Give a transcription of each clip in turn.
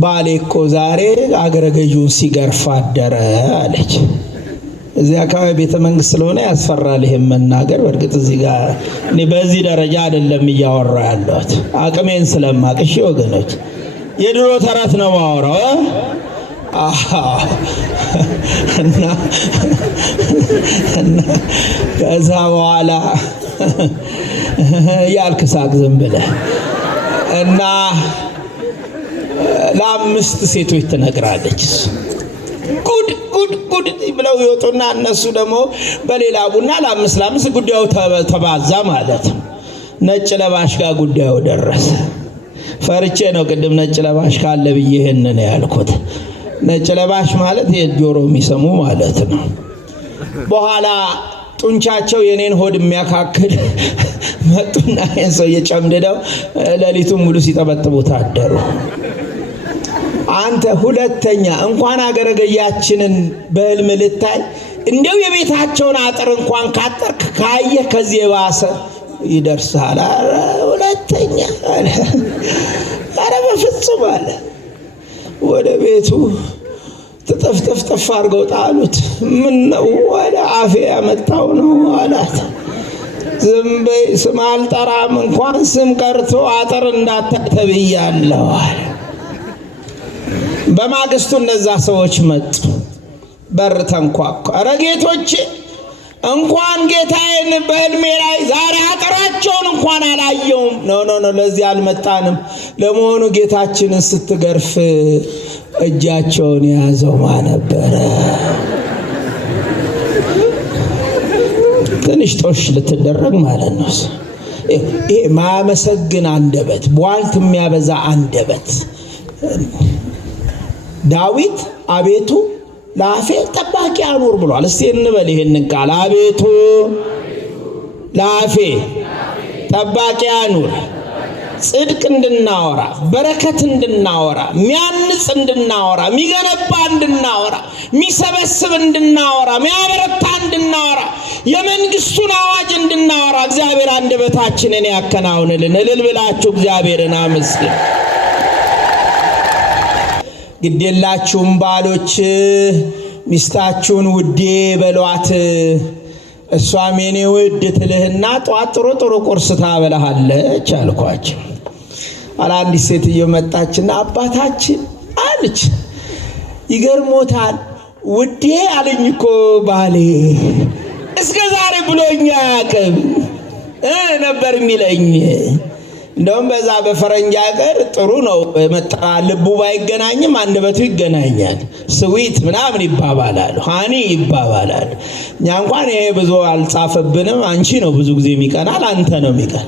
ባሌ እኮ ዛሬ አገረ ገዢውን ሲገርፍ አደረ አለች። እዚህ አካባቢ ቤተ መንግስት ስለሆነ ያስፈራል ይሄን መናገር። በእርግጥ እዚህ ጋር እኔ በዚህ ደረጃ አይደለም እያወራ ያለሁት አቅሜን ስለማቅሽ ወገኖች፣ የድሮ ተረት ነው ማወራው። እና ከዛ በኋላ ያልክሳቅ ዝም ብለህ እና ለአምስት ሴቶች ትነግራለች። ጉድ ጉድ ጉድ ብለው ይወጡና እነሱ ደግሞ በሌላ ቡና ለአምስት ጉዳዩ ተባዛ ማለት ነው። ነጭ ለባሽ ጋር ጉዳዩ ደረሰ። ፈርቼ ነው ቅድም ነጭ ለባሽ ካለ ብዬ ይሄንን ያልኩት። ነጭ ለባሽ ማለት የጆሮ የሚሰሙ ማለት ነው። በኋላ ጡንቻቸው የኔን ሆድ የሚያካክል መጡና ይሄን ሰው እየጨምድደው ሌሊቱን ሙሉ ሲጠበጥቡት አደሩ። አንተ ሁለተኛ እንኳን አገረ ገያችንን በህልም ልታይ እንደው የቤታቸውን አጥር እንኳን ካጠርክ ካየ ከዚህ የባሰ ይደርሳል። አረ ሁለተኛ አረ በፍጹም አለ። ወደ ቤቱ ተጠፍጠፍ አድርገው ጣሉት። ምን ነው ወደ አፌ ያመጣው ነው አላት። ዝም በይ ስም አልጠራም እንኳን ስም ቀርቶ አጥር እንዳታተብያለሁ አለ። በማግስቱ እነዛ ሰዎች መጡ። በር ተንኳኳ። ኧረ ጌቶቼ እንኳን ጌታዬን በህልሜ ላይ ዛሬ አጥራቸውን እንኳን አላየውም። ኖ ለዚህ አልመጣንም። ለመሆኑ ጌታችንን ስትገርፍ እጃቸውን የያዘው ማን ነበረ? ትንሽ ጦሽ ልትደረግ ማለት ነው። ይሄ ማመሰግን አንደበት፣ ቧልት የሚያበዛ አንደበት። ዳዊት አቤቱ ለአፌ ጠባቂ አኑር ብሏል። እስቲ እንበል ይሄንን ቃል አቤቱ ለአፌ ጠባቂ አኑር። ጽድቅ እንድናወራ፣ በረከት እንድናወራ፣ ሚያንጽ እንድናወራ፣ ሚገነባ እንድናወራ፣ ሚሰበስብ እንድናወራ፣ ሚያበረታ እንድናወራ፣ የመንግስቱን አዋጅ እንድናወራ እግዚአብሔር አንደበታችንን ያከናውንልን። እልል ብላችሁ እግዚአብሔርን አመስግኑ። ግዴላችሁም ባሎች ሚስታችሁን ውዴ በሏት፣ እሷም የኔ ውድ ትልህና ጧት ጥሩ ቁርስ ታበላሃለች አልኳቸው። አንዲት ሴትዮ መጣችና አባታችን አለች፣ ይገርሞታል ውዴ አለኝ እኮ ባሌ እስከ ዛሬ ብሎኛ አያውቅም ነበር የሚለኝ። እንደውም በዛ በፈረንጅ ሀገር ጥሩ ነው መጣ ልቡ ባይገናኝም አንደበቱ ይገናኛል። ስዊት ምናምን ይባባላሉ፣ ሃኒ ይባባላሉ። እኛ እንኳን ይሄ ብዙ አልጻፈብንም። አንቺ ነው ብዙ ጊዜ የሚቀናል፣ አንተ ነው የሚቀና።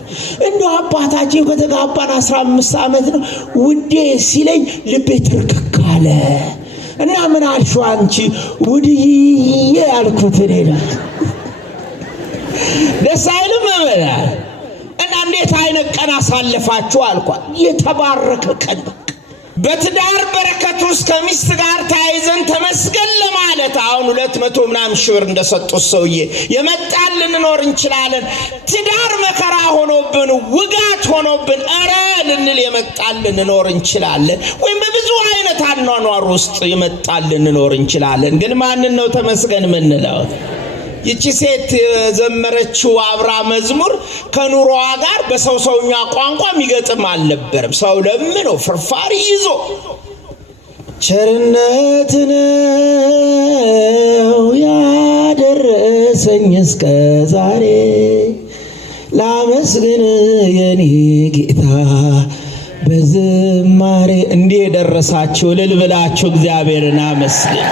እንደው አባታችን ከተጋባን 15 ዓመት ነው ውዴ ሲለኝ ልቤ ትርክክ አለ እና ምን አልሽው አንቺ? ውድዬ ያልኩት እኔ ነው። ደስ አይልም ማለት እና እንዴት አይነት ቀን አሳልፋችሁ አልኳት። የተባረከ ቀን በትዳር በረከት ውስጥ ከሚስት ጋር ተያይዘን ተመስገን ለማለት አሁን 200 ምናምን ሺህ ብር እንደሰጡት ሰውዬ የመጣን ልንኖር እንችላለን። ትዳር መከራ ሆኖብን ውጋት ሆኖብን ኧረ ልንል የመጣን ልንኖር እንችላለን። ወይም በብዙ አይነት አኗኗር ውስጥ የመጣን ልንኖር እንችላለን። ግን ማንን ነው ተመስገን ምንለው? ይቺ ሴት ዘመረችው አብራ መዝሙር ከኑሮዋ ጋር በሰውኛ ቋንቋ የሚገጥም አልነበረም። ሰው ለምኖ ፍርፋሪ ይዞ ቸርነት ነው ያደረሰኝ እስከ ዛሬ ላመስግን የኔ ጌታ በዝማሬ እንዲህ የደረሳችሁ እልል ብላችሁ እግዚአብሔርን አመስግን።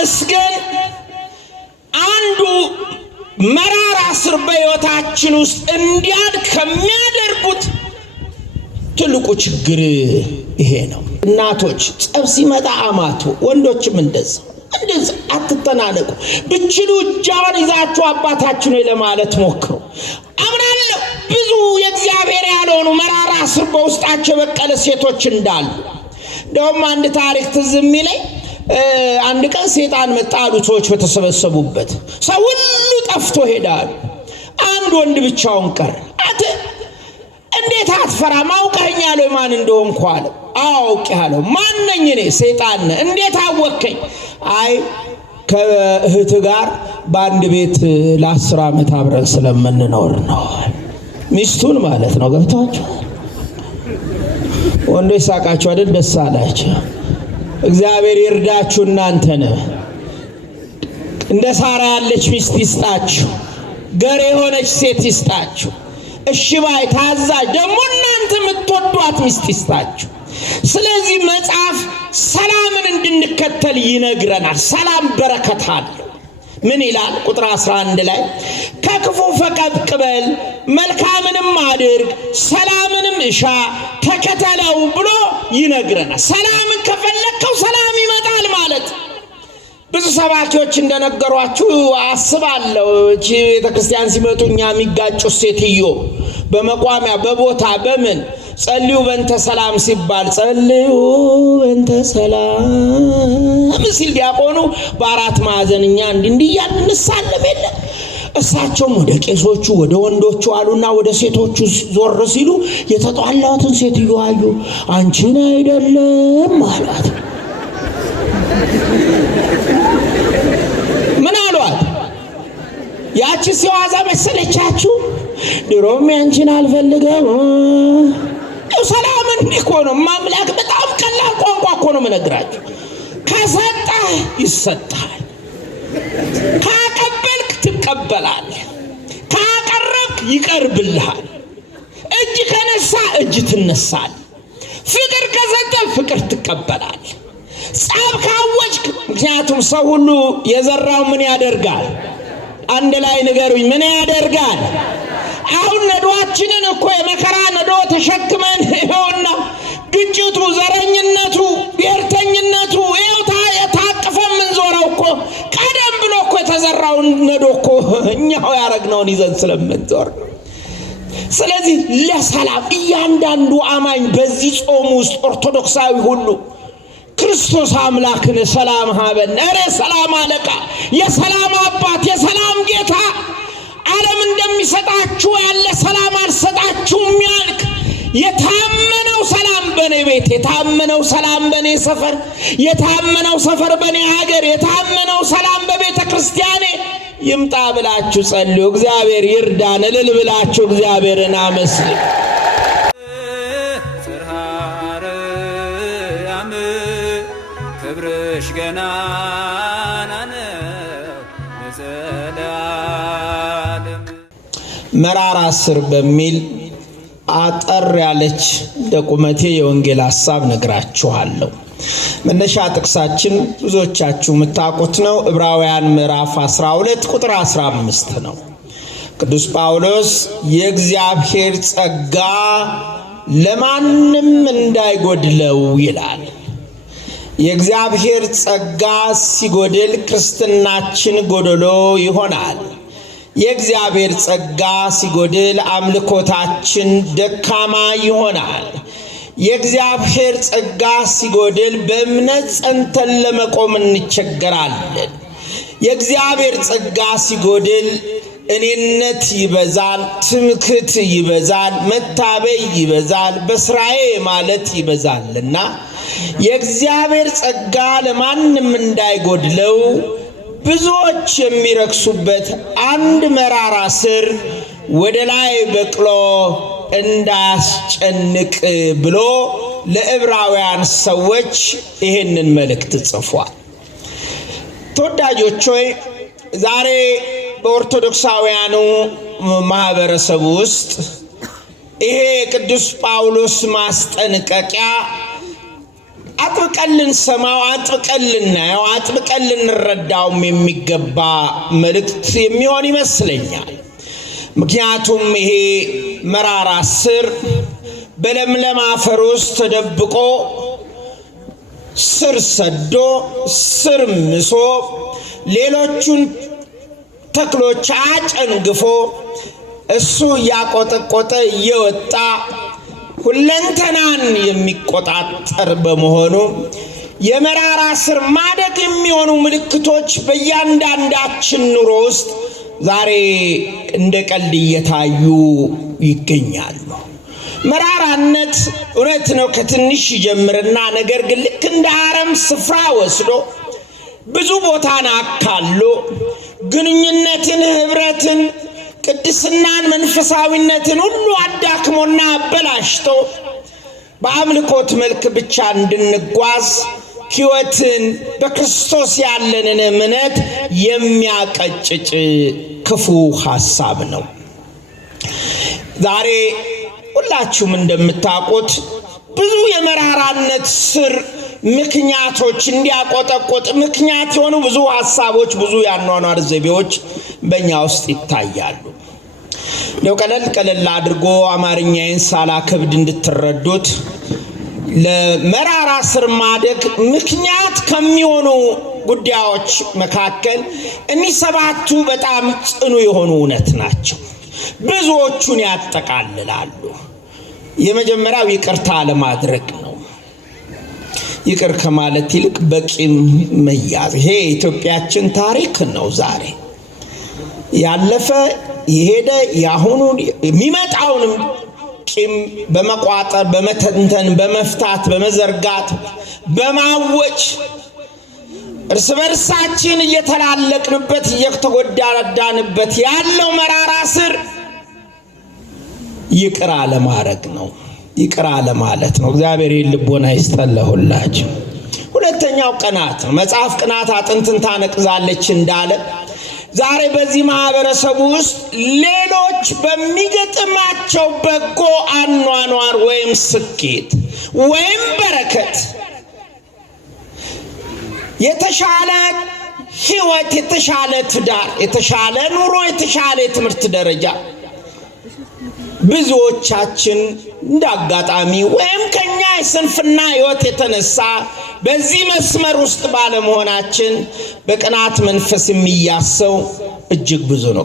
መስገን አንዱ መራራ ስር በሕይወታችን ውስጥ እንዲያድግ ከሚያደርጉት ትልቁ ችግር ይሄ ነው። እናቶች ጸብ ሲመጣ አማቱ፣ ወንዶችም እንደዛ አትተናነቁ። ብችሉ እጃውን ይዛችሁ አባታችን ሆይ ለማለት ሞክሩ። አምናለሁ ብዙ የእግዚአብሔር ያልሆኑ መራራ ስር በውስጣቸው የበቀለ ሴቶች እንዳሉ። እንደውም አንድ ታሪክ ትዝ የሚለኝ አንድ ቀን ሰይጣን መጣ አሉ ሰዎች በተሰበሰቡበት። ሰው ሁሉ ጠፍቶ ሄዳሉ። አንድ ወንድ ብቻውን ቀረ። እንዴት አትፈራም? አውቀኸኛል ወይ ማን እንደሆንኩ አለው። አውቄሃለሁ። ማን ነኝ እኔ? ሰይጣን ነህ። እንዴት አወከኝ? አይ ከእህት ጋር በአንድ ቤት ለ10 ዓመት አብረን ስለምንኖር ነው። ሚስቱን ማለት ነው። ገብቷችሁ? ወንዶች ሳቃችሁ አይደል? ደስ አላችሁ። እግዚአብሔር ይርዳችሁ። እናንተን እንደ ሳራ ያለች ሚስት ይስጣችሁ። ገር የሆነች ሴት ይስጣችሁ። እሺ ባይ ታዛዥ ደግሞ እናንተ የምትወዷት ሚስት ይስጣችሁ። ስለዚህ መጽሐፍ ሰላምን እንድንከተል ይነግረናል። ሰላም በረከት አለው። ምን ይላል? ቁጥር 11 ላይ ከክፉ ፈቀቅ በል መልካምንም አድርግ ሰላምንም እሻ ተከተለው ብሎ ይነግረናል። ሰላምን ከፈለከው ሰላም ይመጣል ማለት። ብዙ ሰባኪዎች እንደነገሯችሁ አስባለሁ። እቺ ቤተክርስቲያን ሲመጡ እኛ የሚጋጩ ሴትዮ በመቋሚያ በቦታ በምን ጸልዩ በእንተ ሰላም ሲባል ጸልዩ በእንተ ሰላም ሲል ዲያቆኑ በአራት ማዕዘን እኛ እንዲህ እያልን እንሳለም የለ። እሳቸውም ወደ ቄሶቹ ወደ ወንዶቹ አሉና ወደ ሴቶቹ ዞር ሲሉ የተጣላትን ሴትዮ አዩ። አንቺን አይደለም አሏት። ምን አሏት? ያቺ ሲዋዛ መሰለቻችሁ? ድሮም ያንቺን አልፈልገም። ሰላም እንዲህ እኮ ነው ማምላክ። በጣም ቀላል ቋንቋ እኮ ነው የምነግራችሁ። ከሰጠህ ይሰጣል፣ ካቀበልክ ትቀበላለህ፣ ካቀረብክ ይቀርብልሃል። እጅ ከነሳ እጅ ትነሳል። ፍቅር ከሰጠ ፍቅር ትቀበላለህ። ጸብ ካወጅክ፣ ምክንያቱም ሰው ሁሉ የዘራው ምን ያደርጋል? አንድ ላይ ንገሩኝ፣ ምን ያደርጋል? አሁን ነዶአችንን እኮ የመከራ ነዶ ተሸክመን ይኸውና ግጭቱ፣ ዘረኝነቱ፣ ብሔርተኝነቱ ይኸው ታቅፈን የምንዞረው እኮ ቀደም ብሎ እኮ የተዘራውን ነዶ እኮ እኛው ያረግነውን ይዘን ስለምንዞር። ስለዚህ ለሰላም እያንዳንዱ አማኝ በዚህ ጾም ውስጥ ኦርቶዶክሳዊ ሁሉ ክርስቶስ አምላክን ሰላም ሀበን ኧረ ሰላም አለቃ፣ የሰላም አባት፣ የሰላም ጌታ ዓለም እንደሚሰጣችሁ ያለ ሰላም አልሰጣችሁም ያልክ የታመነው ሰላም በኔ ቤት፣ የታመነው ሰላም በኔ ሰፈር፣ የታመነው ሰፈር በኔ ሀገር፣ የታመነው ሰላም በቤተ ክርስቲያኔ ይምጣ ብላችሁ ጸልዩ። እግዚአብሔር ይርዳን። እልል ብላችሁ እግዚአብሔርን አመስግኑ። ክብርሽ ገናና ነው ለዘላለም። መራራ ሥር በሚል አጠር ያለች ለቁመቴ የወንጌል ሐሳብ ነግራችኋለሁ። መነሻ ጥቅሳችን ብዙዎቻችሁ የምታውቁት ነው። ዕብራውያን ምዕራፍ 12 ቁጥር 15 ነው። ቅዱስ ጳውሎስ የእግዚአብሔር ጸጋ ለማንም እንዳይጎድለው ይላል። የእግዚአብሔር ጸጋ ሲጎድል ክርስትናችን ጎደሎ ይሆናል። የእግዚአብሔር ጸጋ ሲጎድል አምልኮታችን ደካማ ይሆናል። የእግዚአብሔር ጸጋ ሲጎድል በእምነት ጸንተን ለመቆም እንቸገራለን። የእግዚአብሔር ጸጋ ሲጎድል እኔነት ይበዛል፣ ትምክህት ይበዛል፣ መታበይ ይበዛል፣ በስራዬ ማለት ይበዛልና የእግዚአብሔር ጸጋ ለማንም እንዳይጎድለው ብዙዎች የሚረክሱበት አንድ መራራ ሥር ወደ ላይ በቅሎ እንዳያስጨንቅ ብሎ ለዕብራውያን ሰዎች ይህንን መልእክት ጽፏል። ተወዳጆች ሆይ ዛሬ በኦርቶዶክሳውያኑ ማህበረሰብ ውስጥ ይሄ ቅዱስ ጳውሎስ ማስጠንቀቂያ አጥብቀን ልንሰማው፣ አጥብቀን ልናየው፣ አጥብቀን ልንረዳውም የሚገባ መልእክት የሚሆን ይመስለኛል። ምክንያቱም ይሄ መራራ ሥር በለምለም አፈር ውስጥ ተደብቆ ስር ሰዶ ስር ምሶ ሌሎቹን ተክሎች አጨንግፎ እሱ እያቆጠቆጠ እየወጣ ሁለንተናን የሚቆጣጠር በመሆኑ የመራራ ሥር ማደግ የሚሆኑ ምልክቶች በእያንዳንዳችን ኑሮ ውስጥ ዛሬ እንደ ቀልድ እየታዩ ይገኛሉ። መራራነት እውነት ነው ከትንሽ ይጀምርና ነገር ግን ልክ እንደ አረም ስፍራ ወስዶ ብዙ ቦታን አካሎ ግንኙነትን፣ ህብረትን፣ ቅድስናን፣ መንፈሳዊነትን ሁሉ አዳክሞና አበላሽቶ በአምልኮት መልክ ብቻ እንድንጓዝ ሕይወትን በክርስቶስ ያለንን እምነት የሚያቀጭጭ ክፉ ሐሳብ ነው። ዛሬ ሁላችሁም እንደምታውቁት ብዙ የመራራነት ስር ምክንያቶች እንዲያቆጠቆጥ ምክንያት የሆኑ ብዙ ሐሳቦች፣ ብዙ ያኗኗር ዘይቤዎች በእኛ ውስጥ ይታያሉ። ነው ቀለል አድርጎ አማርኛዬን ሳላከብድ እንድትረዱት ለመራራ ስር ማደግ ምክንያት ከሚሆኑ ጉዳዮች መካከል እኒህ ሰባቱ በጣም ጽኑ የሆኑ እውነት ናቸው። ብዙዎቹን ያጠቃልላሉ። የመጀመሪያው ይቅርታ ለማድረግ ነው። ይቅር ከማለት ይልቅ በቂም መያዝ። ይሄ የኢትዮጵያችን ታሪክ ነው። ዛሬ ያለፈ የሄደ ያሁኑ የሚመጣውንም ቂም በመቋጠር በመተንተን በመፍታት በመዘርጋት በማወጭ እርስ በርሳችን እየተላለቅንበት እየተጎዳዳንበት ያለው መራራ ስር ይቅር አለማድረግ ነው። ይቅር አለማለት ነው። እግዚአብሔር ልቦና ይስጠለሁላችሁ። ሁለተኛው ቅናት ነው። መጽሐፍ ቅናት አጥንትን ታነቅዛለች እንዳለ ዛሬ በዚህ ማህበረሰብ ውስጥ ሌሎች በሚገጥማቸው በጎ አኗኗር ወይም ስኬት ወይም በረከት የተሻለ ሕይወት፣ የተሻለ ትዳር፣ የተሻለ ኑሮ፣ የተሻለ የትምህርት ደረጃ ብዙዎቻችን እንዳጋጣሚ ወይም ከኛ የስንፍና ሕይወት የተነሳ በዚህ መስመር ውስጥ ባለመሆናችን በቅናት መንፈስ የሚያሰው እጅግ ብዙ ነው።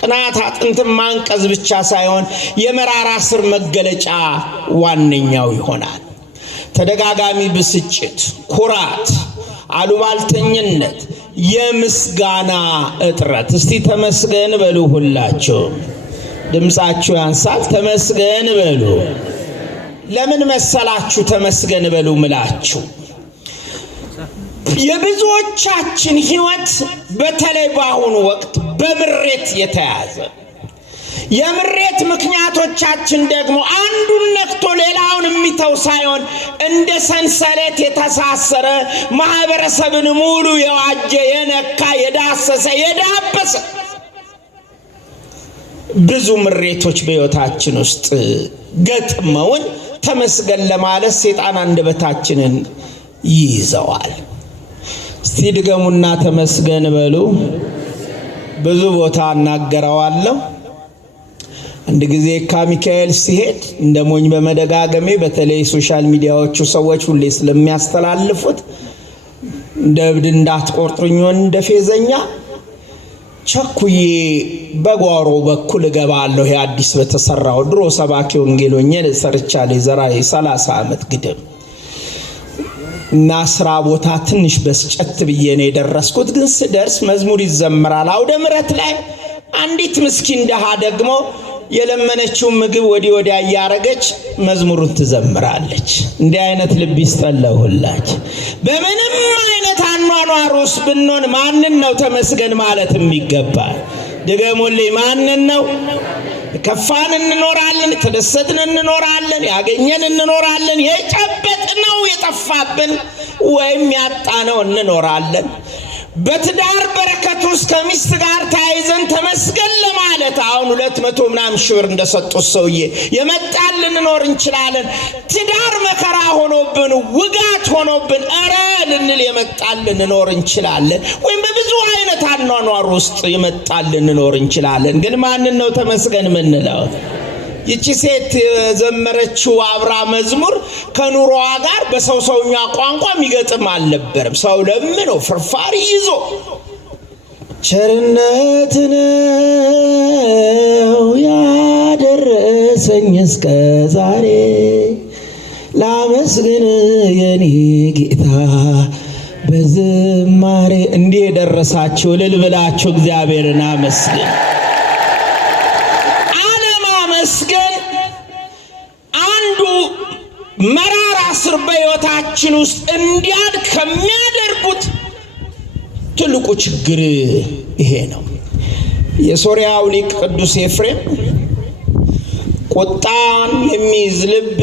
ቅናት አጥንትን ማንቀዝ ብቻ ሳይሆን የመራራ ስር መገለጫ ዋነኛው ይሆናል። ተደጋጋሚ ብስጭት፣ ኩራት፣ አሉባልተኝነት፣ የምስጋና እጥረት። እስቲ ተመስገን በሉ ሁላችሁ። ድምጻችሁ ያንሳል። ተመስገን በሉ። ለምን መሰላችሁ ተመስገን በሉ ምላችሁ? የብዙዎቻችን ሕይወት በተለይ በአሁኑ ወቅት በምሬት የተያዘ፣ የምሬት ምክንያቶቻችን ደግሞ አንዱን ነክቶ ሌላውን የሚተው ሳይሆን እንደ ሰንሰለት የተሳሰረ ማህበረሰብን ሙሉ የዋጀ የነካ የዳሰሰ የዳበሰ ብዙ ምሬቶች በሕይወታችን ውስጥ ገጥመውን ተመስገን ለማለት ሰይጣን አንደበታችንን ይይዘዋል። እስቲ ድገሙና ተመስገን በሉ። ብዙ ቦታ እናገረዋለሁ። አንድ ጊዜ ከሚካኤል ሲሄድ እንደ ሞኝ በመደጋገሜ በተለይ ሶሻል ሚዲያዎቹ ሰዎች ሁሌ ስለሚያስተላልፉት እንደ እብድ እንዳትቆርጡኝ እንደ ፌዘኛ ቸኩዬ በጓሮ በኩል እገባለሁ። የአዲስ በተሰራው ድሮ ሰባኪ ወንጌል ሆኜ ሰርቻለሁ የዘራ 30 ዓመት ግድም እና ስራ ቦታ ትንሽ በስጨት ብዬ ነው የደረስኩት። ግን ስደርስ መዝሙር ይዘምራል። አውደ ምሕረት ላይ አንዲት ምስኪን ደሃ ደግሞ የለመነችው ምግብ ወዲ ወዲያ ያያረገች መዝሙሩን ትዘምራለች። እንዲህ አይነት ልብ ይስጠለሁላችሁ። በምንም አይነት አኗኗር ውስጥ ብንሆን ማንን ነው ተመስገን ማለት የሚገባል? ድገሙልኝ። ማንን ነው? ከፋን እንኖራለን፣ ተደሰትን እንኖራለን፣ ያገኘን እንኖራለን፣ የጨበጥነው የጠፋብን ወይም ያጣነው እንኖራለን። በትዳር በረከት ውስጥ ከሚስት ጋር ተያይዘን ተመስገን ለማለት አሁን 200 ምናምን ሺህ ብር እንደሰጡት ሰውዬ የመጣን ልንኖር እንችላለን። ትዳር መከራ ሆኖብን ውጋት ሆኖብን እረ ልንል የመጣን ልንኖር እንችላለን። ወይም በብዙ አይነት አኗኗር ውስጥ የመጣን ልንኖር እንችላለን። ግን ማንን ነው ተመስገን ምንለው? ይቺ ሴት የዘመረችው አብራ መዝሙር ከኑሮዋ ጋር በሰውኛ ቋንቋ የሚገጥም አልነበረም። ሰው ለምኖ ፍርፋሪ ይዞ ቸርነት ነው ያደረሰኝ እስከ ዛሬ ላመስግን የኔ ጌታ በዝማሬ እንዲህ የደረሳችሁ እልል ብላችሁ እግዚአብሔርን አመስግን። መራራ ስር በሕይወታችን ውስጥ እንዲያድግ ከሚያደርጉት ትልቁ ችግር ይሄ ነው። የሶርያው ሊቅ ቅዱስ ኤፍሬም ቁጣን የሚይዝ ልብ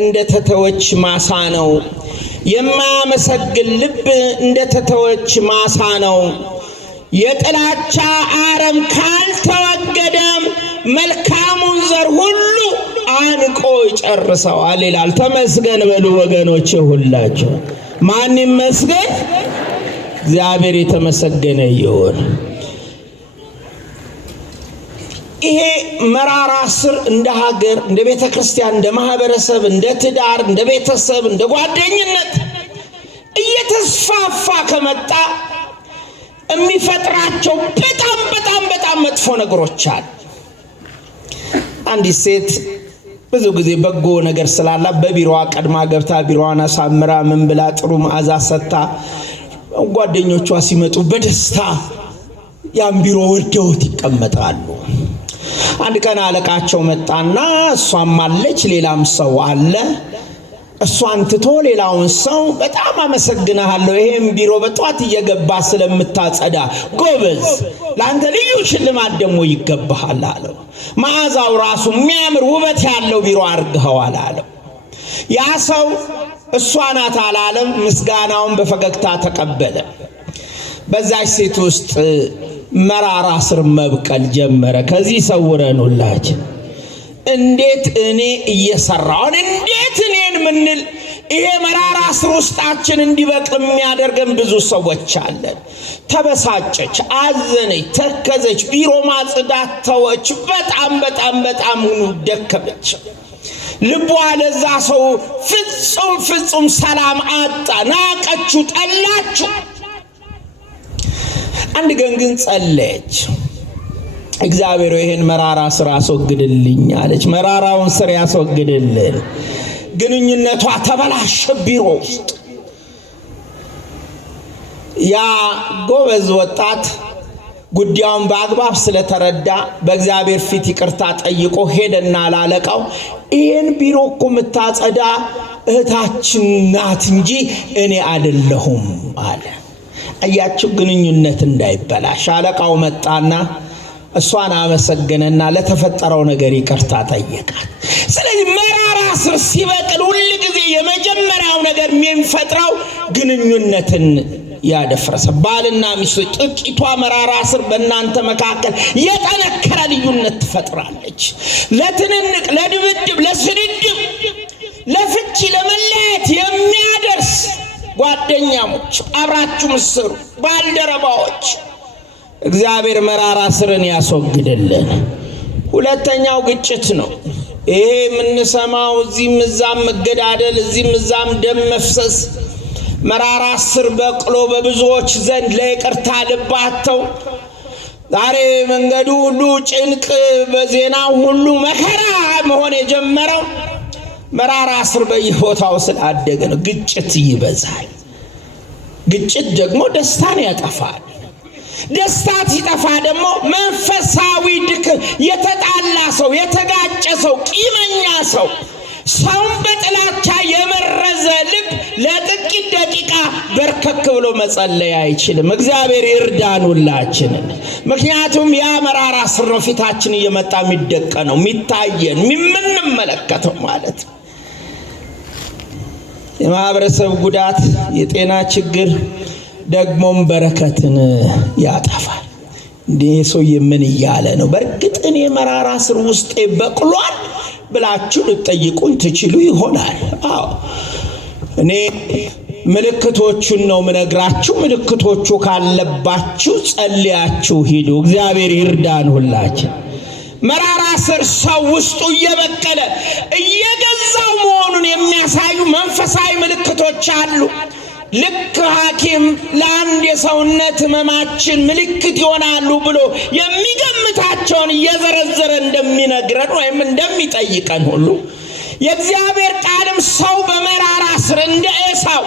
እንደተተወች ማሳ ነው፣ የማያመሰግን ልብ እንደተተወች ማሳ ነው። የጥላቻ አረም ካልተወገደም መልካሙን ዘር ሁሉ አንቆ ይጨርሰዋል ይላል። ተመስገን በሉ ወገኖቼ ሁላችሁ። ማን ይመስገን? እግዚአብሔር የተመሰገነ ይሁን። ይሄ መራራ ስር እንደ ሀገር፣ እንደ ቤተ ክርስቲያን፣ እንደ ማህበረሰብ፣ እንደ ትዳር፣ እንደ ቤተሰብ፣ እንደ ጓደኝነት እየተስፋፋ ከመጣ የሚፈጥራቸው በጣም መጥፎ ነገሮች አሉ። አንዲት ሴት ብዙ ጊዜ በጎ ነገር ስላላ በቢሮዋ ቀድማ ገብታ ቢሮዋን አሳምራ ምን ብላ ጥሩ መዓዛ ሰጥታ ጓደኞቿ ሲመጡ በደስታ ያን ቢሮ ወደውት ይቀመጣሉ። አንድ ቀን አለቃቸው መጣና እሷም አለች፣ ሌላም ሰው አለ። እሷን ትቶ ሌላውን ሰው በጣም አመሰግናለሁ፣ ይሄን ቢሮ በጧት እየገባ ስለምታጸዳ ጎበዝ፣ ለአንተ ልዩ ሽልማት ደግሞ ይገባሃል አለው። መዓዛው ራሱ የሚያምር ውበት ያለው ቢሮ አድርገዋል አለው። ያ ሰው እሷ ናት አላለም፣ ምስጋናውን በፈገግታ ተቀበለ። በዛች ሴት ውስጥ መራራ ስር መብቀል ጀመረ። ከዚህ ሰውረን ሁላችን እንዴት እኔ እየሰራውን እንዴት እኔን ምንል ይሄ መራራ ስር ውስጣችን እንዲበቅል የሚያደርገን ብዙ ሰዎች አለን። ተበሳጨች፣ አዘነች፣ ተከዘች፣ ቢሮ ማጽዳት ተወች። በጣም ደከመች። ልቧ ለዛ ሰው ፍጹም ሰላም አጣ። ናቀችው፣ ጠላችው። አንድ ቀን ግን ጸለየች። እግዚአብሔር ይሄን መራራ ስር አስወግድልኝ አለች። መራራውን ስር ያስወግድልን። ግንኙነቷ ተበላሸ ቢሮ ውስጥ። ያ ጎበዝ ወጣት ጉዳዩን በአግባብ ስለተረዳ በእግዚአብሔር ፊት ይቅርታ ጠይቆ ሄደና ላለቃው ይሄን ቢሮ እኮ የምታጸዳ እህታችን ናት እንጂ እኔ አይደለሁም አለ። አያችሁ፣ ግንኙነት እንዳይበላሽ አለቃው መጣና እሷን አመሰገነና ለተፈጠረው ነገር ይቅርታ ጠየቃት። ስለዚህ መራራ ስር ሲበቅል ሁሉ ጊዜ የመጀመሪያው ነገር የሚፈጥረው ግንኙነትን ያደፍረሰ። ባልና ሚስት ጥቂቷ መራራ ስር በእናንተ መካከል የጠነከረ ልዩነት ትፈጥራለች። ለትንንቅ፣ ለድብድብ፣ ለስድድብ፣ ለፍቺ፣ ለመለያየት የሚያደርስ ጓደኛሞች፣ አብራችሁ ምስሩ፣ ባልደረባዎች እግዚአብሔር መራራ ስርን ያስወግድልን። ሁለተኛው ግጭት ነው። ይሄ የምንሰማው እዚህም እዛም መገዳደል፣ እዚህም እዛም ደም መፍሰስ መራራ ስር በቅሎ በብዙዎች ዘንድ ለይቅርታ ልባቸው ዛሬ መንገዱ ሁሉ ጭንቅ፣ በዜናው ሁሉ መከራ መሆን የጀመረው መራራ ስር በየቦታው ስላደገ ነው። ግጭት ይበዛል። ግጭት ደግሞ ደስታን ያጠፋል። ደስታ ሲጠፋ ደግሞ መንፈሳዊ ድክም፣ የተጣላ ሰው፣ የተጋጨ ሰው፣ ቂመኛ ሰው፣ ሰውን በጥላቻ የመረዘ ልብ ለጥቂት ደቂቃ በርከክ ብሎ መጸለይ አይችልም። እግዚአብሔር ይርዳን ሁላችንን። ምክንያቱም ያ መራራ ስር ነው ፊታችን እየመጣ የሚደቀነው፣ የሚታየን፣ የምንመለከተው ማለት ነው። የማህበረሰብ ጉዳት፣ የጤና ችግር ደግሞም በረከትን ያጠፋል። እንዴ ሰውዬ ምን እያለ ነው? በእርግጥ እኔ መራራ ስር ውስጤ በቅሏል ብላችሁ ልትጠይቁኝ ትችሉ ይሆናል። አዎ እኔ ምልክቶቹን ነው ምነግራችሁ። ምልክቶቹ ካለባችሁ ጸልያችሁ ሂዱ። እግዚአብሔር ይርዳን ሁላችን። መራራ ስር ሰው ውስጡ እየበቀለ እየገዛው መሆኑን የሚያሳዩ መንፈሳዊ ምልክቶች አሉ። ልክ ሐኪም ለአንድ የሰውነት ህመማችን ምልክት ይሆናሉ ብሎ የሚገምታቸውን እየዘረዘረ እንደሚነግረን ወይም እንደሚጠይቀን ሁሉ የእግዚአብሔር ቃልም ሰው በመራራ ስር እንደ ኤሳው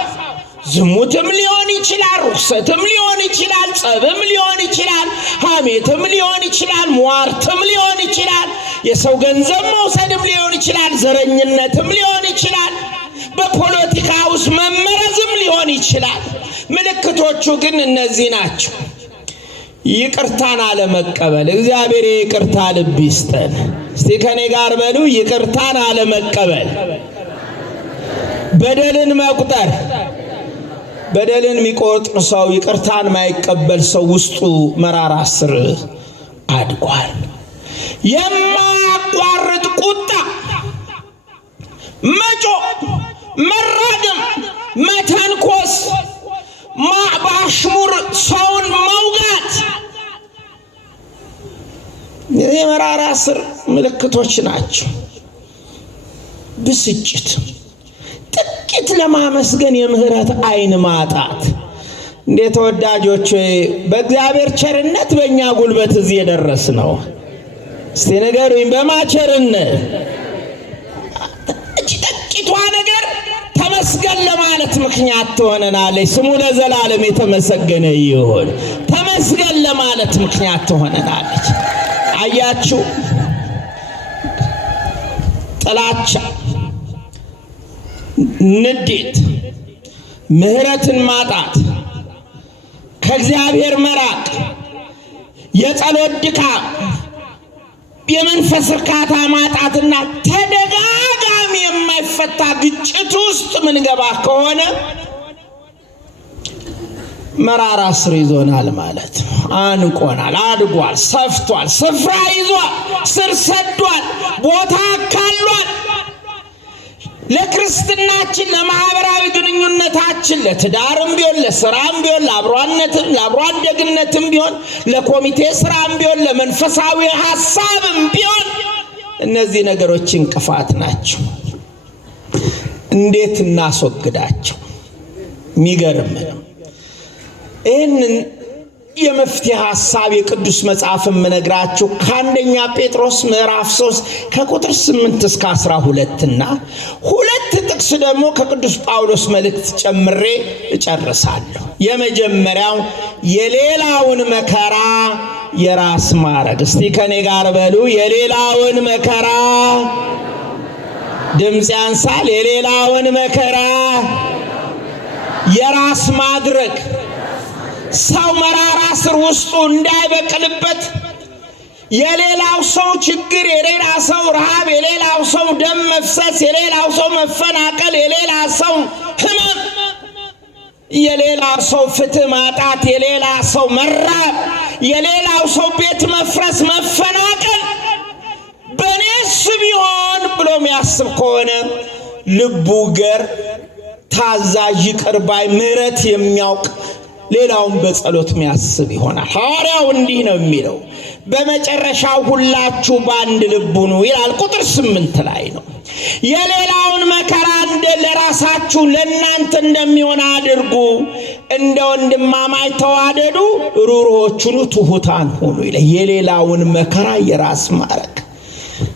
ዝሙትም ሊሆን ይችላል፣ ርኩሰትም ሊሆን ይችላል፣ ጸብም ሊሆን ይችላል፣ ሐሜትም ሊሆን ይችላል፣ ሟርትም ሊሆን ይችላል፣ የሰው ገንዘብ መውሰድም ሊሆን ይችላል፣ ዘረኝነትም ሊሆን ይችላል፣ ውስጥ መመረዝም ሊሆን ይችላል። ምልክቶቹ ግን እነዚህ ናቸው። ይቅርታን አለመቀበል። እግዚአብሔር ይቅርታ ልብ ይስጠን። እስቲ ከኔ ጋር በሉ፣ ይቅርታን አለመቀበል። በደልን መቁጠር። በደልን የሚቆጥር ሰው፣ ይቅርታን ማይቀበል ሰው ውስጡ መራራ ስር አድጓል። የማያቋርጥ ቁጣ፣ መጮህ፣ መራገም፣ መተንኮስ፣ በአሽሙር ሰውን መውጋት የመራራ ስር ምልክቶች ናቸው። ብስጭት፣ ጥቂት ለማመስገን የምህረት አይን ማጣት። እንዴት ተወዳጆች በእግዚአብሔር ቸርነት በእኛ ጉልበት እዚህ የደረስ ነው። እስቲ ንገሩኝ፣ በማቸርነት እቺ ጥቂቷ ነገር ተመስገን ለማለት ምክንያት ትሆነናለች። ስሙ ለዘላለም የተመሰገነ ይሁን። ተመስገን ለማለት ምክንያት ትሆነናለች። አያችሁ፣ ጥላቻ፣ ንዴት፣ ምህረትን ማጣት፣ ከእግዚአብሔር መራቅ፣ የጸሎት ድካም፣ የመንፈስ እርካታ ማጣትና ተደጋጋሚ የማይፈታ ግጭት ውስጥ ምንገባ ከሆነ መራራ ስር ይዞናል ማለት ነው። አንቆናል፣ አድጓል፣ ሰፍቷል፣ ስፍራ ይዟል፣ ስር ሰዷል፣ ቦታ አካሏል። ለክርስትናችን፣ ለማህበራዊ ግንኙነታችን፣ ለትዳርም ቢሆን፣ ለስራም ቢሆን፣ ለአብሮ አደግነትም ቢሆን፣ ለኮሚቴ ስራም ቢሆን፣ ለመንፈሳዊ ሐሳብም ቢሆን እነዚህ ነገሮች እንቅፋት ናቸው። እንዴት እናስወግዳቸው? የሚገርም ነው። ይህንን የመፍትሄ ሐሳብ የቅዱስ መጽሐፍ የምነግራችሁ ከአንደኛ ጴጥሮስ ምዕራፍ 3 ከቁጥር 8 እስከ 12 እና ሁለት ጥቅስ ደግሞ ከቅዱስ ጳውሎስ መልእክት ጨምሬ እጨርሳለሁ። የመጀመሪያው የሌላውን መከራ የራስ ማድረግ። እስቲ ከኔ ጋር በሉ፣ የሌላውን መከራ። ድምፅ ያንሳል። የሌላውን መከራ የራስ ማድረግ። ሰው መራራ ስር ውስጡ እንዳይበቅልበት የሌላው ሰው ችግር፣ የሌላ ሰው ረሃብ፣ የሌላው ሰው ደም መፍሰስ፣ የሌላው ሰው መፈናቀል፣ የሌላ ሰው ሕመም፣ የሌላ ሰው ፍትህ ማጣት፣ የሌላ ሰው መራብ፣ የሌላው ሰው ቤት መፍረስ፣ መፈናቀል በኔስ ቢሆን ብሎ የሚያስብ ከሆነ ልቡ ገር፣ ታዛዥ፣ ይቅር ባይ፣ ምሕረት የሚያውቅ ሌላውን በጸሎት የሚያስብ ይሆናል። ሐዋርያው እንዲህ ነው የሚለው፣ በመጨረሻው ሁላችሁ በአንድ ልብ ሁኑ ይላል። ቁጥር 8 ላይ ነው። የሌላውን መከራ እንደ ለራሳችሁ ለእናንተ እንደሚሆን አድርጉ፣ እንደ ወንድማማች ተዋደዱ፣ ሩሩዎች ሁኑ፣ ትሑታን ሁኑ ይላል። የሌላውን መከራ የራስ ማድረግ።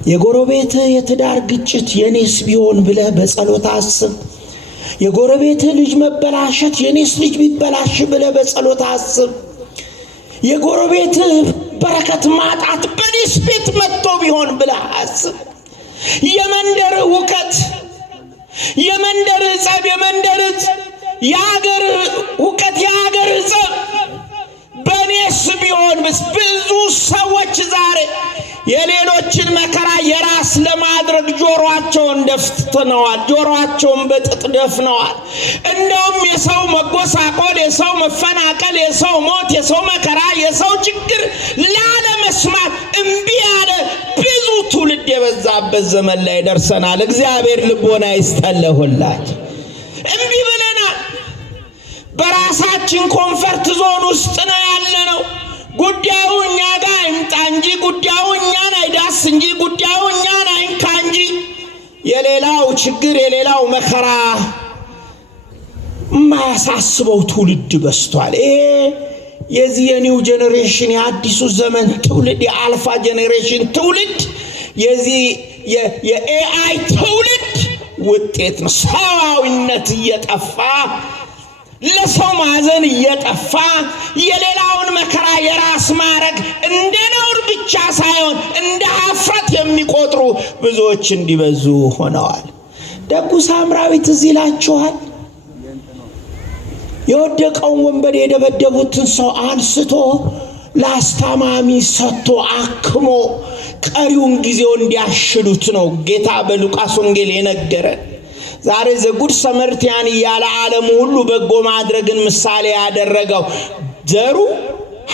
የጎረቤት የትዳር ግጭት የኔስ ቢሆን ብለህ በጸሎት አስብ። የጎረቤት ልጅ መበላሸት የኔስ ልጅ ቢበላሽ ብለህ በጸሎት አስብ። የጎረቤት በረከት ማጣት በኔስ ቤት መጥቶ ቢሆን ብለህ አስብ። የመንደር ሁከት፣ የመንደር ጸብ፣ የሀገር ሁከት፣ የሀገር ጸብ በኔስ ቢሆን ብዙ ሰዎች ዛሬ የሌሎችን መከራ የራስ ለማድረግ ጆሮአቸውን ደፍነዋል፣ ጆሮአቸውን በጥጥ ደፍነዋል። እንደውም የሰው መጎሳቆል፣ የሰው መፈናቀል፣ የሰው ሞት፣ የሰው መከራ፣ የሰው ችግር ላለመስማት እምቢ ያለ ብዙ ትውልድ የበዛበት ዘመን ላይ ደርሰናል። እግዚአብሔር ልቦና ይስጠለሁላችሁ። እምቢ ብለናል። በራሳችን ኮንፈርት ዞን ውስጥ ነው ያለነው። ጉዳዩ እኛ ጋር አይምጣ እንጂ፣ ጉዳዩ እኛን አይዳስ እንጂ፣ ጉዳዩ እኛን አይንካ እንጂ የሌላው ችግር የሌላው መከራ ማያሳስበው ትውልድ በስቷል። ይሄ የዚህ የኒው ጄኔሬሽን የአዲሱ ዘመን ትውልድ የአልፋ ጄኔሬሽን ትውልድ የዚህ የኤአይ ትውልድ ውጤት ነው። ሰዋዊነት እየጠፋ ለሰው ማዘን እየጠፋ የሌላውን መከራ የራስ ማድረግ እንደ ነውር ብቻ ሳይሆን እንደ ኀፍረት የሚቆጥሩ ብዙዎች እንዲበዙ ሆነዋል። ደጉ ሳምራዊ ትዝ ይላችኋል። የወደቀውን ወንበዴ የደበደቡትን ሰው አንስቶ ለአስታማሚ ሰጥቶ አክሞ ቀሪውን ጊዜው እንዲያሽሉት ነው ጌታ በሉቃስ ወንጌል የነገረን። ዛሬ ዘጉድ ሰመርቲያን እያለ ዓለሙ ሁሉ በጎ ማድረግን ምሳሌ ያደረገው ዘሩ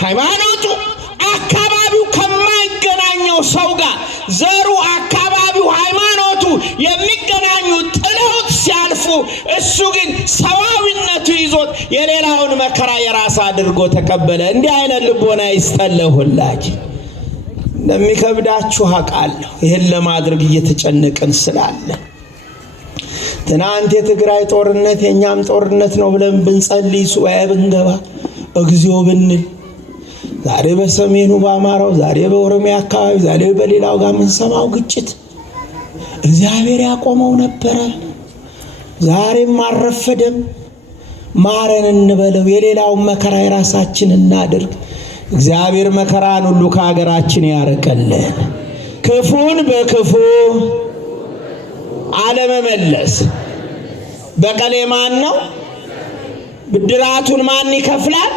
ሃይማኖቱ አካባቢው ከማይገናኘው ሰው ጋር ዘሩ አካባቢው ሃይማኖቱ የሚገናኙ ጥለውት ሲያልፉ እሱ ግን ሰዋዊነቱ ይዞት የሌላውን መከራ የራስ አድርጎ ተቀበለ። እንዲህ አይነት ልቦና ይስጠለሁላችሁ። ለሚከብዳችሁ አውቃለሁ። ይሄን ለማድረግ እየተጨነቅን ስላለ ትናንት የትግራይ ጦርነት የኛም ጦርነት ነው ብለን ብንጸልይ ሱባኤ ብንገባ እግዚኦ ብንል ዛሬ በሰሜኑ በአማራው ዛሬ በኦሮሚያ አካባቢ ዛሬ በሌላው ጋር የምንሰማው ግጭት እግዚአብሔር ያቆመው ነበረ። ዛሬም አልረፈደም። ማረን እንበለው። የሌላውን መከራ የራሳችን እናድርግ። እግዚአብሔር መከራን ሁሉ ከሀገራችን ያርቅልን። ክፉን በክፉ አለመመለስ በቀሌ ማን ነው? ብድራቱን ማን ይከፍላል?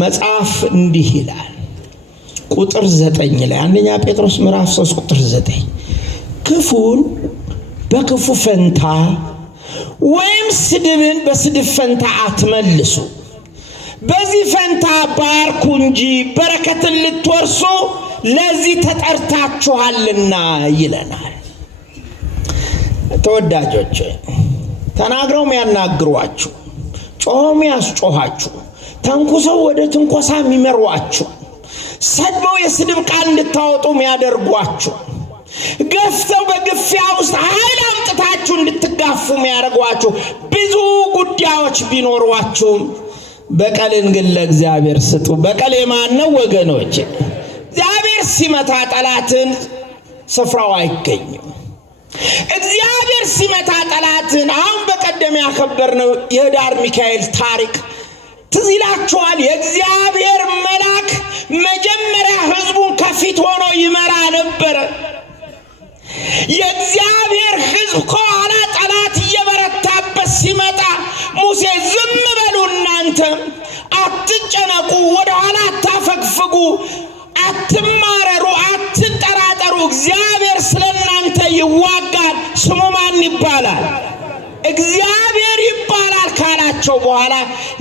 መጽሐፍ እንዲህ ይላል ቁጥር 9 ላይ አንደኛ ጴጥሮስ ምዕራፍ 3 ቁጥር 9 ክፉን በክፉ ፈንታ ወይም ስድብን በስድብ ፈንታ አትመልሱ፣ በዚህ ፈንታ ባርኩ እንጂ በረከትን ልትወርሱ ለዚህ ተጠርታችኋልና ይለናል። ተወዳጆች ተናግረው የሚያናግሯችሁ ጮኸው ያስጮኻችሁ ተንኩሰው ወደ ትንኮሳ የሚመሯችሁ ሰድበው የስድብ ቃል እንድታወጡ የሚያደርጓችሁ ገፍተው በግፊያ ውስጥ ኃይል አምጥታችሁ እንድትጋፉ የሚያደርጓችሁ ብዙ ጉዳዮች ቢኖሯችሁም በቀልን ግን ለእግዚአብሔር ስጡ። በቀል የማን ነው ወገኖች? እግዚአብሔር ሲመታ ጠላትን ስፍራው አይገኝም። እግዚአብሔር ሲመታ ጠላትን አሁን በቀደም ያከበርነው የህዳር ሚካኤል ታሪክ ትዝ ይላችኋል። የእግዚአብሔር መልአክ መጀመሪያ ህዝቡን ከፊት ሆኖ ይመራ ነበር። የእግዚአብሔር ህዝብ ከኋላ ጠላት እየበረታበት ሲመጣ ሙሴ ዝም በሉ እናንተ አትጨነቁ፣ ወደ ኋላ አታፈግፍጉ፣ አትማረሩ፣ አትጠራጠሩ፣ እግዚአብሔር ስለናንተ ይዋጋል። ስሙ ማን ይባላል? እግዚአብሔር ይባላል ካላቸው በኋላ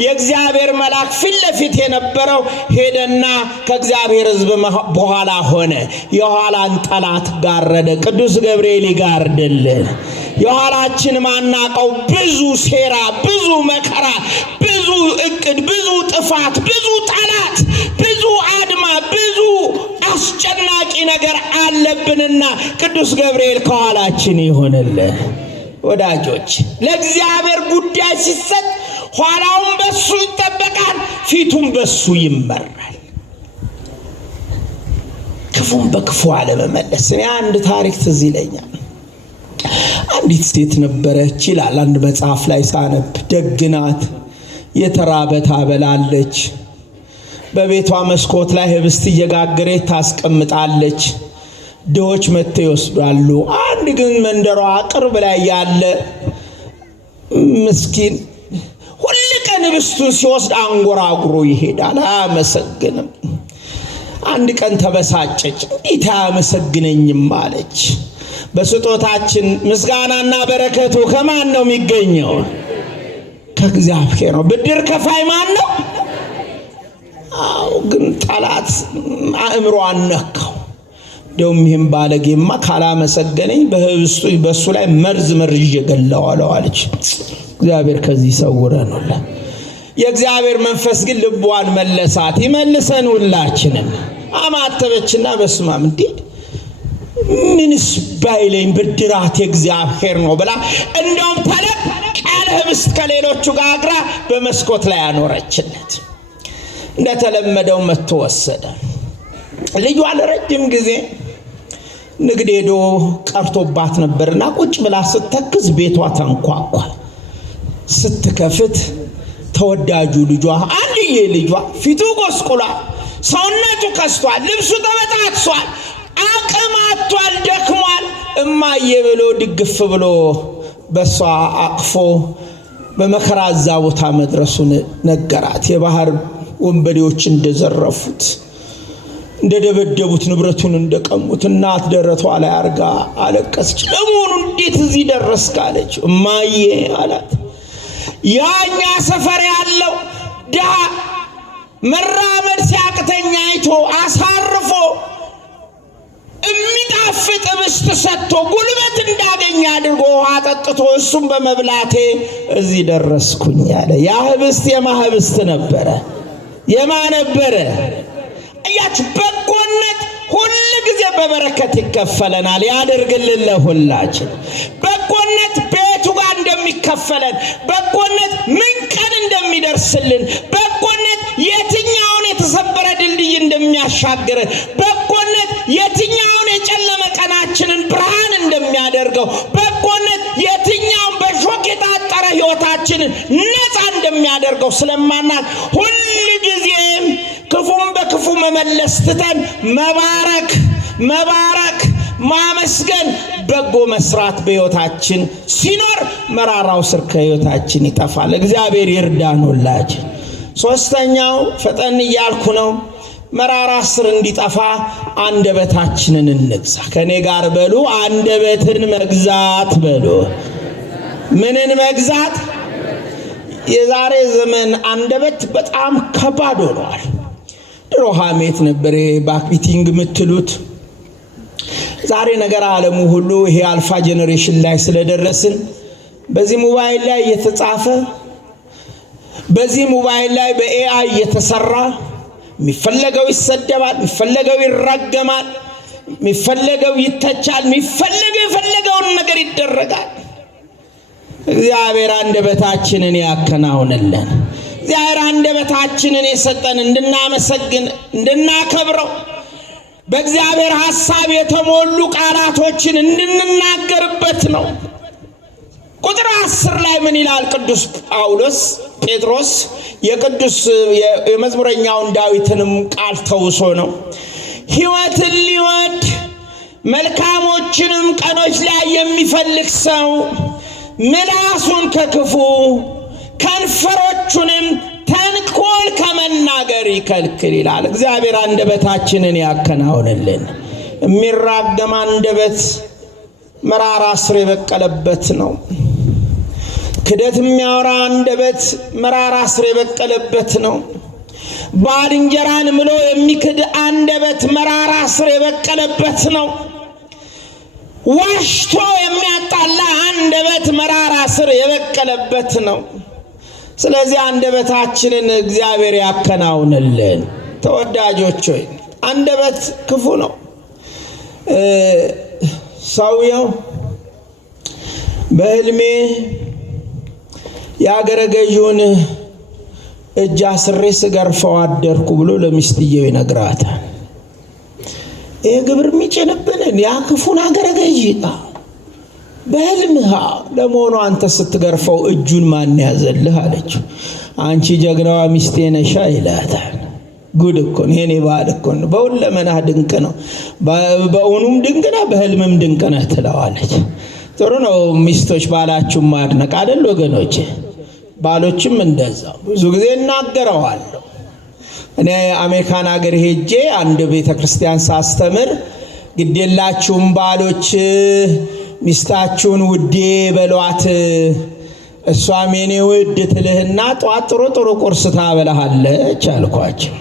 የእግዚአብሔር መልአክ ፊት ለፊት የነበረው ሄደና ከእግዚአብሔር ህዝብ በኋላ ሆነ። የኋላን ጠላት ጋረደ። ቅዱስ ገብርኤል ይጋርድልን። የኋላችን ማናቀው ብዙ ሴራ፣ ብዙ መከራ፣ ብዙ እቅድ፣ ብዙ ጥፋት፣ ብዙ ጠላት፣ ብዙ አድማ፣ ብዙ አስጨናቂ ነገር አለብንና ቅዱስ ገብርኤል ከኋላችን ይሆንልን። ወዳጆች ለእግዚአብሔር ጉዳይ ሲሰጥ ኋላውን በሱ ይጠበቃል፣ ፊቱም በሱ ይመራል። ክፉን በክፉ አለመመለስ። እኔ አንድ ታሪክ ትዝ ይለኛል። አንዲት ሴት ነበረች ይላል አንድ መጽሐፍ ላይ ሳነብ። ደግናት፣ የተራበ ታበላለች፣ በቤቷ መስኮት ላይ ህብስት እየጋገረች ታስቀምጣለች። ድሆች መጥተው ይወስዳሉ። አንድ ግን መንደሯ ቅርብ ላይ ያለ ምስኪን ሁሉ ቀን ህብስቱን ሲወስድ አንጎራጉሮ ይሄዳል፣ አያመሰግንም። አንድ ቀን ተበሳጨች። እንዴት አያመሰግነኝም አለች። በስጦታችን ምስጋናና በረከቱ ከማን ነው የሚገኘው? ከእግዚአብሔር ነው። ብድር ከፋይ ማን ነው? አዎ፣ ግን ጠላት አእምሮዋን ነካው። ደም ይህም ባለጌማ ካላመሰገነኝ በሱ ላይ መርዝ እየገለዋለሁ አለች። እግዚአብሔር ከዚህ ሰውረን ነው። የእግዚአብሔር መንፈስ ግን ልቧን መለሳት። ይመልሰን ሁላችንም። አማተበችና በስማም እንዴ ምንስ ባይለኝ ብድራት የእግዚአብሔር ነው ብላ እንደውም ተለቅ ያለ ህብስት ከሌሎቹ ጋር አግራ በመስኮት ላይ አኖረችለት። እንደተለመደው መጥቶ ወሰደ። ልጇ ለረጅም ጊዜ ንግድ ሄዶ ቀርቶባት ነበርና ቁጭ ብላ ስትተክዝ ቤቷ ተንኳኳ። ስትከፍት ተወዳጁ ልጇ አንድዬ ልጇ ፊቱ ጎስቁሏል፣ ሰውነቱ ከስቷል፣ ልብሱ ተበጣጥሷል፣ አቅም አጥቷል፣ ደክሟል። እማዬ ብሎ ድግፍ ብሎ በሷ አቅፎ በመከራ እዛ ቦታ መድረሱን ነገራት። የባህር ወንበዴዎች እንደዘረፉት እንደደበደቡት ንብረቱን እንደቀሙት እናት ደረቷ ላይ አርጋ አለቀሰች። ለመሆኑ እንዴት እዚህ ደረስክ አለች። እማዬ አላት፣ ያኛ ሰፈር ያለው ድሃ መራመድ ሲያቅተኛ አይቶ አሳርፎ የሚጣፍጥ ህብስት ሰጥቶ ጉልበት እንዳገኝ አድርጎ ውሃ ጠጥቶ እሱም በመብላቴ እዚህ ደረስኩኝ አለ። ያ ህብስት የማ ህብስት ነበረ? የማ ነበረ? እያችሁ በጎነት ሁል ጊዜ በበረከት ይከፈለናል። ያደርግልን ለሁላችን። በጎነት ቤቱ ጋር እንደሚከፈለን፣ በጎነት ምን ቀን እንደሚደርስልን፣ በጎነት የትኛውን የተሰበረ ድልድይ እንደሚያሻግረን፣ በጎነት የትኛውን የጨለመ ቀናችንን ብርሃን እንደሚያደርገው፣ በጎነት የትኛውን በሾክ የታጠረ ህይወታችንን ነፃ እንደሚያደርገው ስለማናት ሁል ጊዜም ክፉም በክፉ መመለስ ትተን መባረክ ማመስገን በጎ መስራት በህይወታችን ሲኖር መራራው ስር ከህይወታችን ይጠፋል። እግዚአብሔር ይርዳን ሁላችን። ሶስተኛው ፈጠን እያልኩ ነው። መራራ ስር እንዲጠፋ አንደበታችንን እንግዛ። ከኔ ጋር በሉ፣ አንደበትን መግዛት በሉ። ምንን መግዛት? የዛሬ ዘመን አንደበት በጣም ከባድ ሆኗል። ድሮ ሐሜት ነበር ባክቢቲንግ የምትሉት። ዛሬ ነገር ዓለሙ ሁሉ ይሄ አልፋ ጄነሬሽን ላይ ስለደረስን በዚህ ሞባይል ላይ እየተጻፈ በዚህ ሞባይል ላይ በኤአይ እየተሰራ የሚፈለገው ይሰደባል፣ የሚፈለገው ይራገማል፣ የሚፈለገው ይተቻል፣ የሚፈለገውን ነገር ይደረጋል። እግዚአብሔር አንደበታችንን ያከናውንልን። እግዚአብሔር አንደበታችንን የሰጠን እንድናመሰግን እንድናከብረው በእግዚአብሔር ሐሳብ የተሞሉ ቃላቶችን እንድንናገርበት ነው። ቁጥር 10 ላይ ምን ይላል? ቅዱስ ጴጥሮስ የመዝሙረኛውን ዳዊትንም ቃል ተውሶ ነው። ሕይወትን ሊወድ መልካሞችንም ቀኖች ላይ የሚፈልግ ሰው ምላሱን ከክፉ ከንፈሮቹንም ተንኮል ከመናገር ይከልክል ይላል። እግዚአብሔር አንደበታችንን ያከናውንልን። የሚራገም አንደበት መራራ ስር የበቀለበት ነው። ክደት የሚያወራ አንደበት መራራ ስር የበቀለበት ነው። ባልንጀራን ምሎ የሚክድ አንደበት መራራ ስር የበቀለበት ነው። ዋሽቶ የሚያጣላ አንደበት መራራ ስር የበቀለበት ነው። ስለዚህ አንደበታችንን እግዚአብሔር ያከናውንልን። ተወዳጆች ሆይ አንደበት ክፉ ነው። ሰውየው በህልሜ የአገረ ገዢውን እጅ አስሬ ስገርፈው አደርኩ ብሎ ለሚስትየው ይነግራታል። ይሄ ግብር የሚጭንብንን ያ ክፉን አገረ ገዢ በህልምህ ለመሆኑ አንተ ስትገርፈው እጁን ማን ያዘልህ አለችው። አንቺ ጀግናዋ ሚስቴ ነሻ ይላታል። ጉድ እኮ ነው። የኔ ባል እኮ ነው። በሁለመናህ ድንቅ ነው፣ በእውኑም ድንቅ ነው፣ በህልምም ድንቅ ነው ትለዋለች። ጥሩ ነው ሚስቶች ባላችሁን ማድነቅ አይደል ወገኖቼ? ባሎችም እንደዛው ብዙ ጊዜ እናገረዋለሁ። እኔ አሜሪካን ሀገር ሄጄ አንድ ቤተክርስቲያን ሳስተምር ግዴላችሁም ባሎች ሚስታችሁን ውዴ በሏት፣ እሷም የኔ ውድ ትልህና ጧት ጥሩ ቁርስ ታበላሃለች አልኳቸው።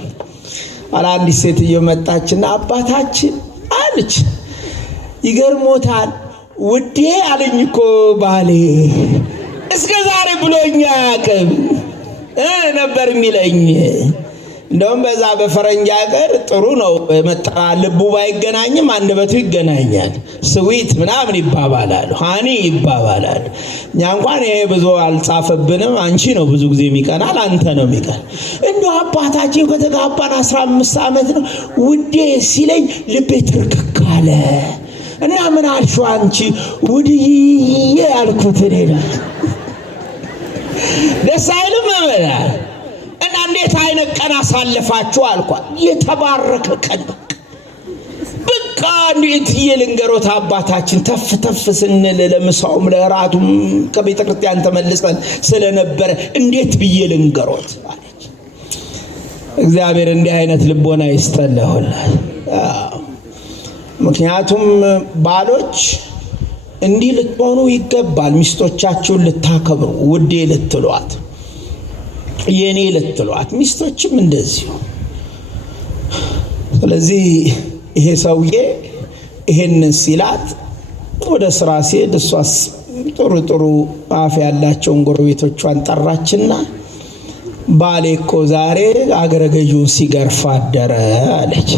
አንዲት ሴትዮ መጣችና አባታችን አለች፣ ይገርሞታል ውዴ አለኝ እኮ ባሌ እስከ ዛሬ ብሎኛ ያቀብ ነበር የሚለኝ። እንደውም በዛ በፈረንጅ ሀገር ጥሩ ነው መጣ ልቡ ባይገናኝም አንደበቱ ይገናኛል። ስዊት ምናምን ይባባላሉ፣ ሃኒ ይባባላሉ። እኛ እንኳን ይሄ ብዙ አልጻፈብንም። አንቺ ነው ብዙ ጊዜ የሚቀናል፣ አንተ ነው የሚቀን። እንደው አባታችን ከተጋባን 15 ዓመት ነው ውዴ ሲለኝ ልቤ ትርክክ አለ እና ምን አልሽው አንቺ ውድዬ ያልኩት እኔ ነው። ደስ አይልም ማለት እና እንዴት አይነት ቀን አሳልፋችሁ አልኳት። የተባረከ ቀን በቃ ካንዲት የልንገሮት አባታችን ተፍ ስንል ለምሳውም ለራቱም ከቤተ ክርስቲያን ተመልሰን ስለነበረ እንዴት ብዬ ልንገሮት አለች። እግዚአብሔር እንዲህ አይነት ልቦና ይስጠልሁላል። ምክንያቱም ባሎች እንዲህ ልትሆኑ ይገባል። ሚስቶቻችሁን ልታከብሩ፣ ውዴ ልትሏት፣ የኔ ልትሏት፣ ሚስቶችም እንደዚሁ። ስለዚህ ይሄ ሰውዬ ይሄንን ሲላት ወደ ስራ ሲሄድ እሷስ ጥሩ አፍ ያላቸውን ጎረቤቶቿን ጠራችና ባሌ እኮ ዛሬ አገረ ገዢውን ሲገርፍ አደረ አለች።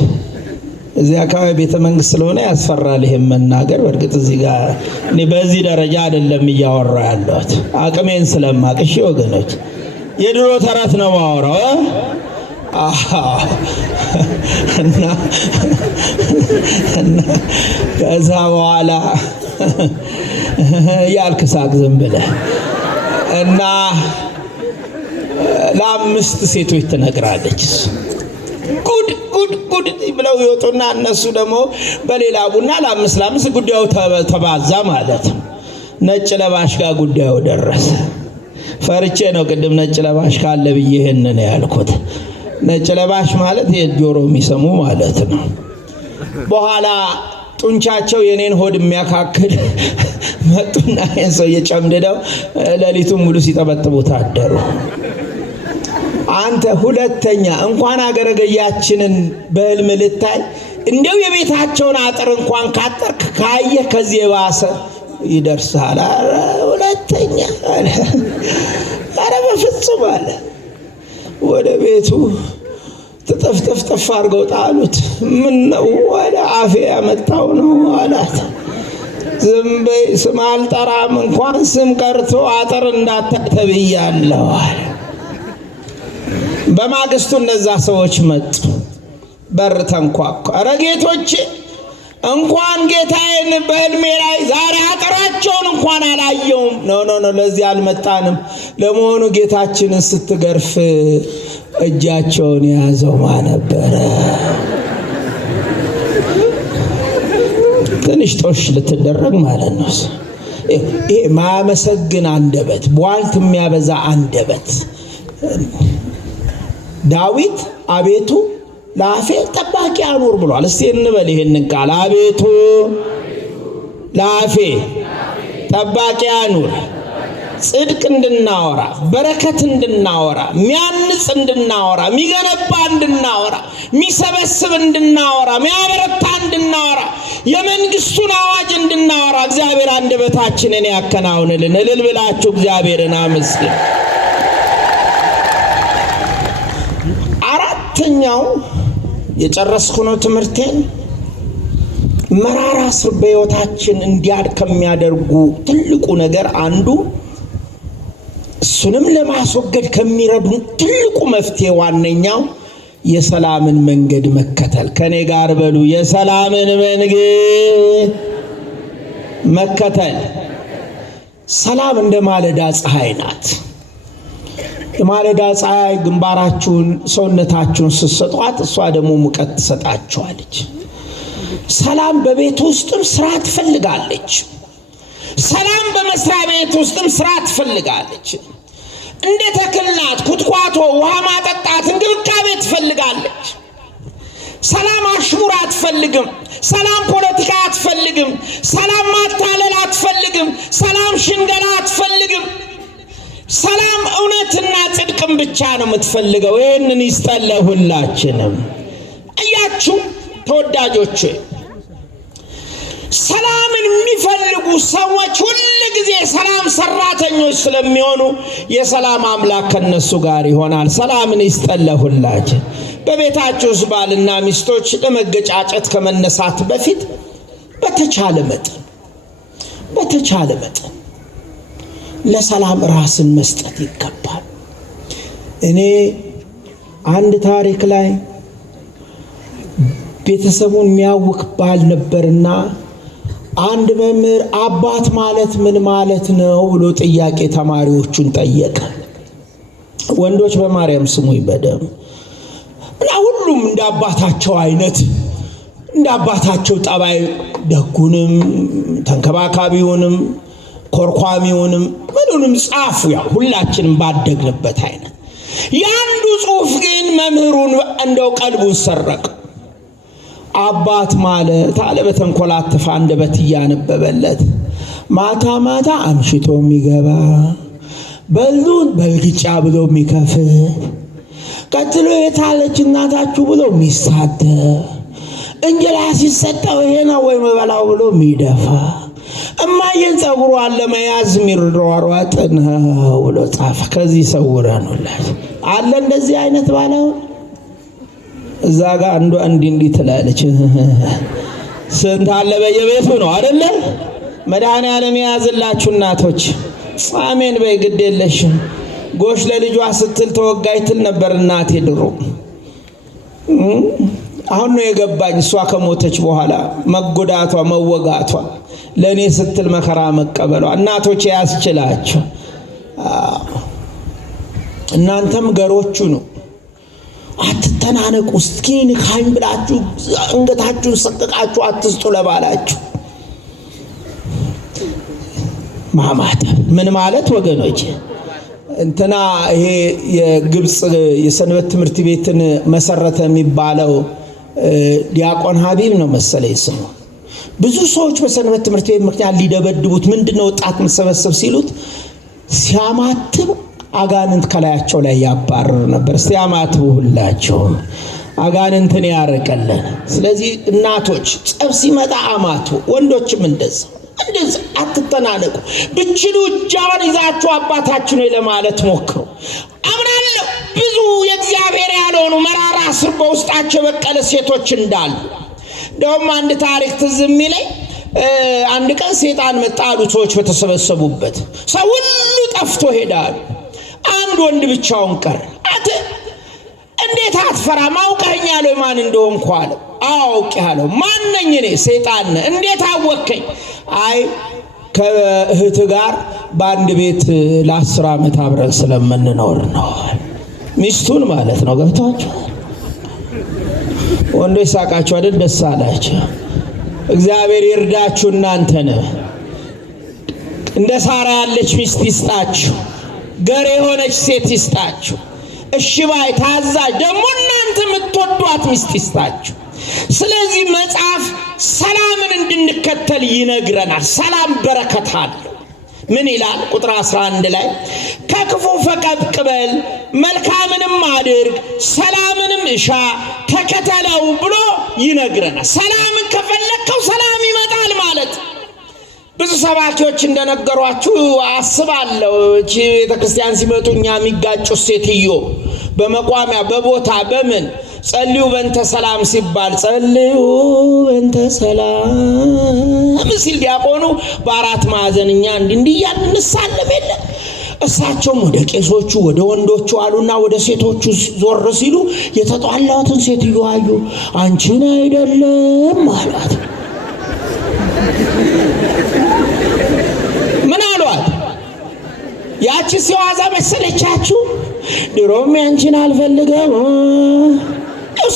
እዚህ አካባቢ ቤተ መንግስት ስለሆነ ያስፈራል ይሄን መናገር። በእርግጥ እዚህ ጋር እኔ በዚህ ደረጃ አይደለም እያወራ ያለሁት አቅሜን ስለማቅ። እሺ ወገኖች፣ የድሮ ተረት ነው ማወራው። እና ከዛ በኋላ ያልክ ሳቅ ዝም ብለህ እና ለ5 ሴቶች ትነግራለች። ጉድ ብለው ይወጡና እነሱ ደግሞ በሌላ ቡና ለ5 ጉዳዩ ተባዛ ማለት ነው። ነጭ ለባሽ ጋር ጉዳዩ ደረሰ። ፈርቼ ነው ቅድም ነጭ ለባሽ ካለ ብዬ ይሄንን ያልኩት። ነጭ ለባሽ ማለት የጆሮ የሚሰሙ ማለት ነው። በኋላ ጡንቻቸው የኔን ሆድ የሚያካክል መጡና ይሄን ሰው እየጨምድደው ሌሊቱን ሙሉ ሲጠበጥቡት አደሩ። አንተ ሁለተኛ እንኳን አገረ ገያችንን በህልም ልታይ እንደው የቤታቸውን አጥር እንኳን ካጠርክ ካየ ከዚህ የባሰ ይደርሳል። ሁለተኛ አረ በፍጹም አለ። ወደ ቤቱ ተጠፍጠፍ አድርገው ጣሉት። ምን ነው ወደ አፌ ያመጣው ነው አላት። ዝም በይ ስም አልጠራም፣ እንኳን ስም ቀርቶ አጥር እንዳታተብያለሁ አለ። በማግስቱ እነዛ ሰዎች መጡ። በር ተንኳኳ። ኧረ ጌቶቼ እንኳን ጌታዬን በህልሜ ላይ ዛሬ አጥራቸውን እንኳን አላየውም። ኖ ለዚህ አልመጣንም። ለመሆኑ ጌታችንን ስትገርፍ እጃቸውን የያዘው ማን ነበረ? ትንሽ ጦሽ ልትደረግ ማለት ነው። ይሄ ማመሰግን አንደበት፣ ቧልት የሚያበዛ አንደበት። ዳዊት አቤቱ ለአፌ ጠባቂ አኑር ብሏል። እስቲ እንበል ይሄንን ቃል አቤቱ ለአፌ ጠባቂ አኑር። ጽድቅ እንድናወራ፣ በረከት እንድናወራ፣ ሚያንጽ እንድናወራ፣ ሚገነባ እንድናወራ፣ ሚሰበስብ እንድናወራ፣ ሚያበረታ እንድናወራ፣ የመንግስቱን አዋጅ እንድናወራ እግዚአብሔር አንደበታችንን ያከናውንልን። እልል ብላችሁ እግዚአብሔርን አመስግኑ። አራተኛው የጨረስኩ ነው ትምህርቴን። መራራ ስር በሕይወታችን እንዲያድግ ከሚያደርጉ ትልቁ ነገር አንዱ፣ እሱንም ለማስወገድ ከሚረዱ ትልቁ መፍትሄ ዋነኛው የሰላምን መንገድ መከተል። ከኔ ጋር በሉ፣ የሰላምን መንገድ መከተል። ሰላም እንደ ማለዳ ፀሐይ ናት። የማለዳ ፀሐይ ግንባራችሁን ሰውነታችሁን ስትሰጧት እሷ ደግሞ ሙቀት ትሰጣችኋለች። ሰላም በቤት ውስጥም ስራ ትፈልጋለች። ሰላም በመስሪያ ቤት ውስጥም ስራ ትፈልጋለች። እንደ ተክል ናት። ኩትኳቶ፣ ውሃ ማጠጣት፣ እንክብካቤ ትፈልጋለች። ሰላም አሽሙር አትፈልግም። ሰላም ፖለቲካ አትፈልግም። ሰላም ማታለል አትፈልግም። ሰላም ሽንገላ አትፈልግም። ሰላም እውነትና ጽድቅም ብቻ ነው የምትፈልገው። ይህንን ይስጠን ለሁላችንም። እያችሁ ተወዳጆች፣ ሰላምን የሚፈልጉ ሰዎች ሁል ጊዜ ሰላም ሰራተኞች ስለሚሆኑ የሰላም አምላክ ከነሱ ጋር ይሆናል። ሰላምን ይስጠን ለሁላችን። በቤታችሁ ውስጥ ባልና ሚስቶች ለመገጫጨት ከመነሳት በፊት በተቻለ መጠን ለሰላም ራስን መስጠት ይገባል። እኔ አንድ ታሪክ ላይ ቤተሰቡን የሚያውክ ባል ነበርና አንድ መምህር አባት ማለት ምን ማለት ነው ብሎ ጥያቄ ተማሪዎቹን ጠየቀ። ወንዶች በማርያም ስሙኝ በደም እና ሁሉም እንደ አባታቸው አይነት እንደ አባታቸው ጠባይ ደጉንም ተንከባካቢውንም ኮርኳሚውንም ምኑንም ጻፉ። ያው ሁላችንም ባደግንበት አይነት ያንዱ ጽሑፍ ግን መምህሩን እንደው ቀልቡን ሰረቀ። አባት ማለት አለ በተንኮላተፈ አንደበት እያነበበለት ማታ ማታ አምሽቶ የሚገባ በሉን በልግጫ ብሎ የሚከፍል ቀጥሎ የታለች እናታችሁ ብሎ የሚሳደብ እንጀራ ሲሰጠው ይሄ ነው ወይ መበላው ብሎ የሚደፋ እማዬን ጸጉሯን ለመያዝ የሚሯሯጥ ነው ብሎ ጻፈ። ከዚህ ሰውረን ሁላችን አለ እንደዚህ አይነት ባለው እዛ ጋር አንዱ እንዲህ ትላለች። ስንት አለ በየቤቱ ነው አይደለ? መድኃኔዓለም የያዝላችሁ እናቶች አሜን በይ። ግድ የለሽም ጎሽ ለልጇ ስትል ተወጋይ ትል ነበር እናቴ ድሮ። አሁን ነው የገባኝ እሷ ከሞተች በኋላ መጎዳቷ መወጋቷ ለኔ ስትል መከራ መቀበሏ። እናቶች ያስችላችሁ። እናንተም ገሮቹ ነው አትተናነቁ። እስኪ ንካኝ ብላችሁ አንገታችሁን ሰቅቃችሁ አትስጡ ለባላችሁ። ማማተብ ምን ማለት ወገኖች? እንትና ይሄ የግብጽ የሰንበት ትምህርት ቤትን መሰረተ የሚባለው ዲያቆን ሀቢብ ነው መሰለኝ ስሙ። ብዙ ሰዎች በሰንበት ትምህርት ቤት ምክንያት ሊደበድቡት ምንድነው ወጣት መሰበሰብ ሲሉት ሲያማትብ አጋንንት ከላያቸው ላይ ያባረር ነበር። እስቲ ያማትቡ ሁላችሁም አጋንንትን ያረቀለን። ስለዚህ እናቶች ጸብ ሲመጣ አማትቡ፣ ወንዶችም እንደዛ አትተናነቁ። ብችሉ እጃውን ይዛችሁ አባታችሁ ነው ለማለት ሞክሩ። አምናለሁ ብዙ የእግዚአብሔር ያልሆኑ መራራ ስር በውስጣቸው በቀለ ሴቶች እንዳሉ። እንደውም አንድ ታሪክ ትዝ የሚለኝ አንድ ቀን ሰይጣን መጣ አሉ ሰዎች በተሰበሰቡበት። ሰው ሁሉ ጠፍቶ ሄዳሉ። አንድ ወንድ ብቻውን ቀረ። እንዴት አትፈራም? አውቀኸኛል ወይ ማን እንደሆንኩ አለው። አውቄሃለሁ። ማን ነኝ እኔ? ሰይጣን ነህ። እንዴት አወከኝ? አይ ከእህት ጋር በአንድ ቤት ለ10 ዓመት አብረን ስለምንኖር ነው። ሚስቱን ማለት ነው። ገብቷችሁ? ወንዶች ሳቃችሁ አይደል? ደስ አላችሁ። እግዚአብሔር ይርዳችሁ። እናንተን እንደ ሳራ ያለች ሚስት ይስጣችሁ። ገር የሆነች ሴት ይስጣችሁ። እሺ ባይ ታዛዥ ደግሞ እናንተ የምትወዷት ሚስት ይስጣችሁ። ስለዚህ መጽሐፍ ሰላምን እንድንከተል ይነግረናል። ሰላም በረከት አለው። ምን ይላል? ቁጥር 11 ላይ ከክፉ ፈቀቅ በል መልካምንም አድርግ ሰላምንም እሻ ተከተለው ብሎ ይነግረናል። ሰላምን ከፈለከው ሰላም ይመጣል ማለት። ብዙ ሰባኪዎች እንደነገሯችሁ አስባለሁ። እቺ ቤተክርስቲያን ሲመጡ እኛ የሚጋጩ ሴትዮ በመቋሚያ በቦታ በምን ጸልዩ በእንተ ሰላም ሲባል ጸልዩ በእንተ ሰላም ሲል ዲያቆኑ በአራት ማዕዘን እኛ እንዲህ እያልን እንሳለም የለ። እሳቸውም ወደ ቄሶቹ ወደ ወንዶቹ አሉና ወደ ሴቶቹ ዞር ሲሉ የተጣላትን ሴትዮ አዩ። አንቺን አይደለም አሏት። ምን አሏት? ያቺ ሲዋዛ መሰለቻችሁ? ድሮም ያንቺን አልፈልገም።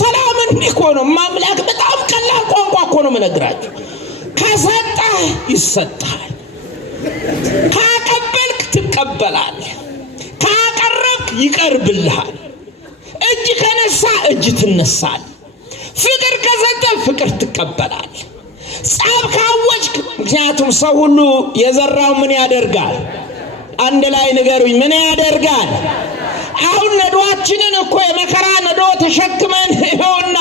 ሰላምን እኮ ነው ማምላክ። በጣም ቀላል ቋንቋ እኮ ነው የምነግራችሁ። ከሰጠህ ይሰጣል፣ ካቀበልክ ትቀበላለህ፣ ካቀረብክ ይቀርብልሃል። እጅ ከነሳ እጅ ትነሳል። ፍቅር ከሰጠ ፍቅር ትቀበላለህ። ጸብ ካወጅክ፣ ምክንያቱም ሰው ሁሉ የዘራው ምን ያደርጋል? አንድ ላይ ንገሩኝ፣ ምን ያደርጋል? አሁን ነዶአችንን እኮ የመከራ ነዶ ተሸክመን ይኸውና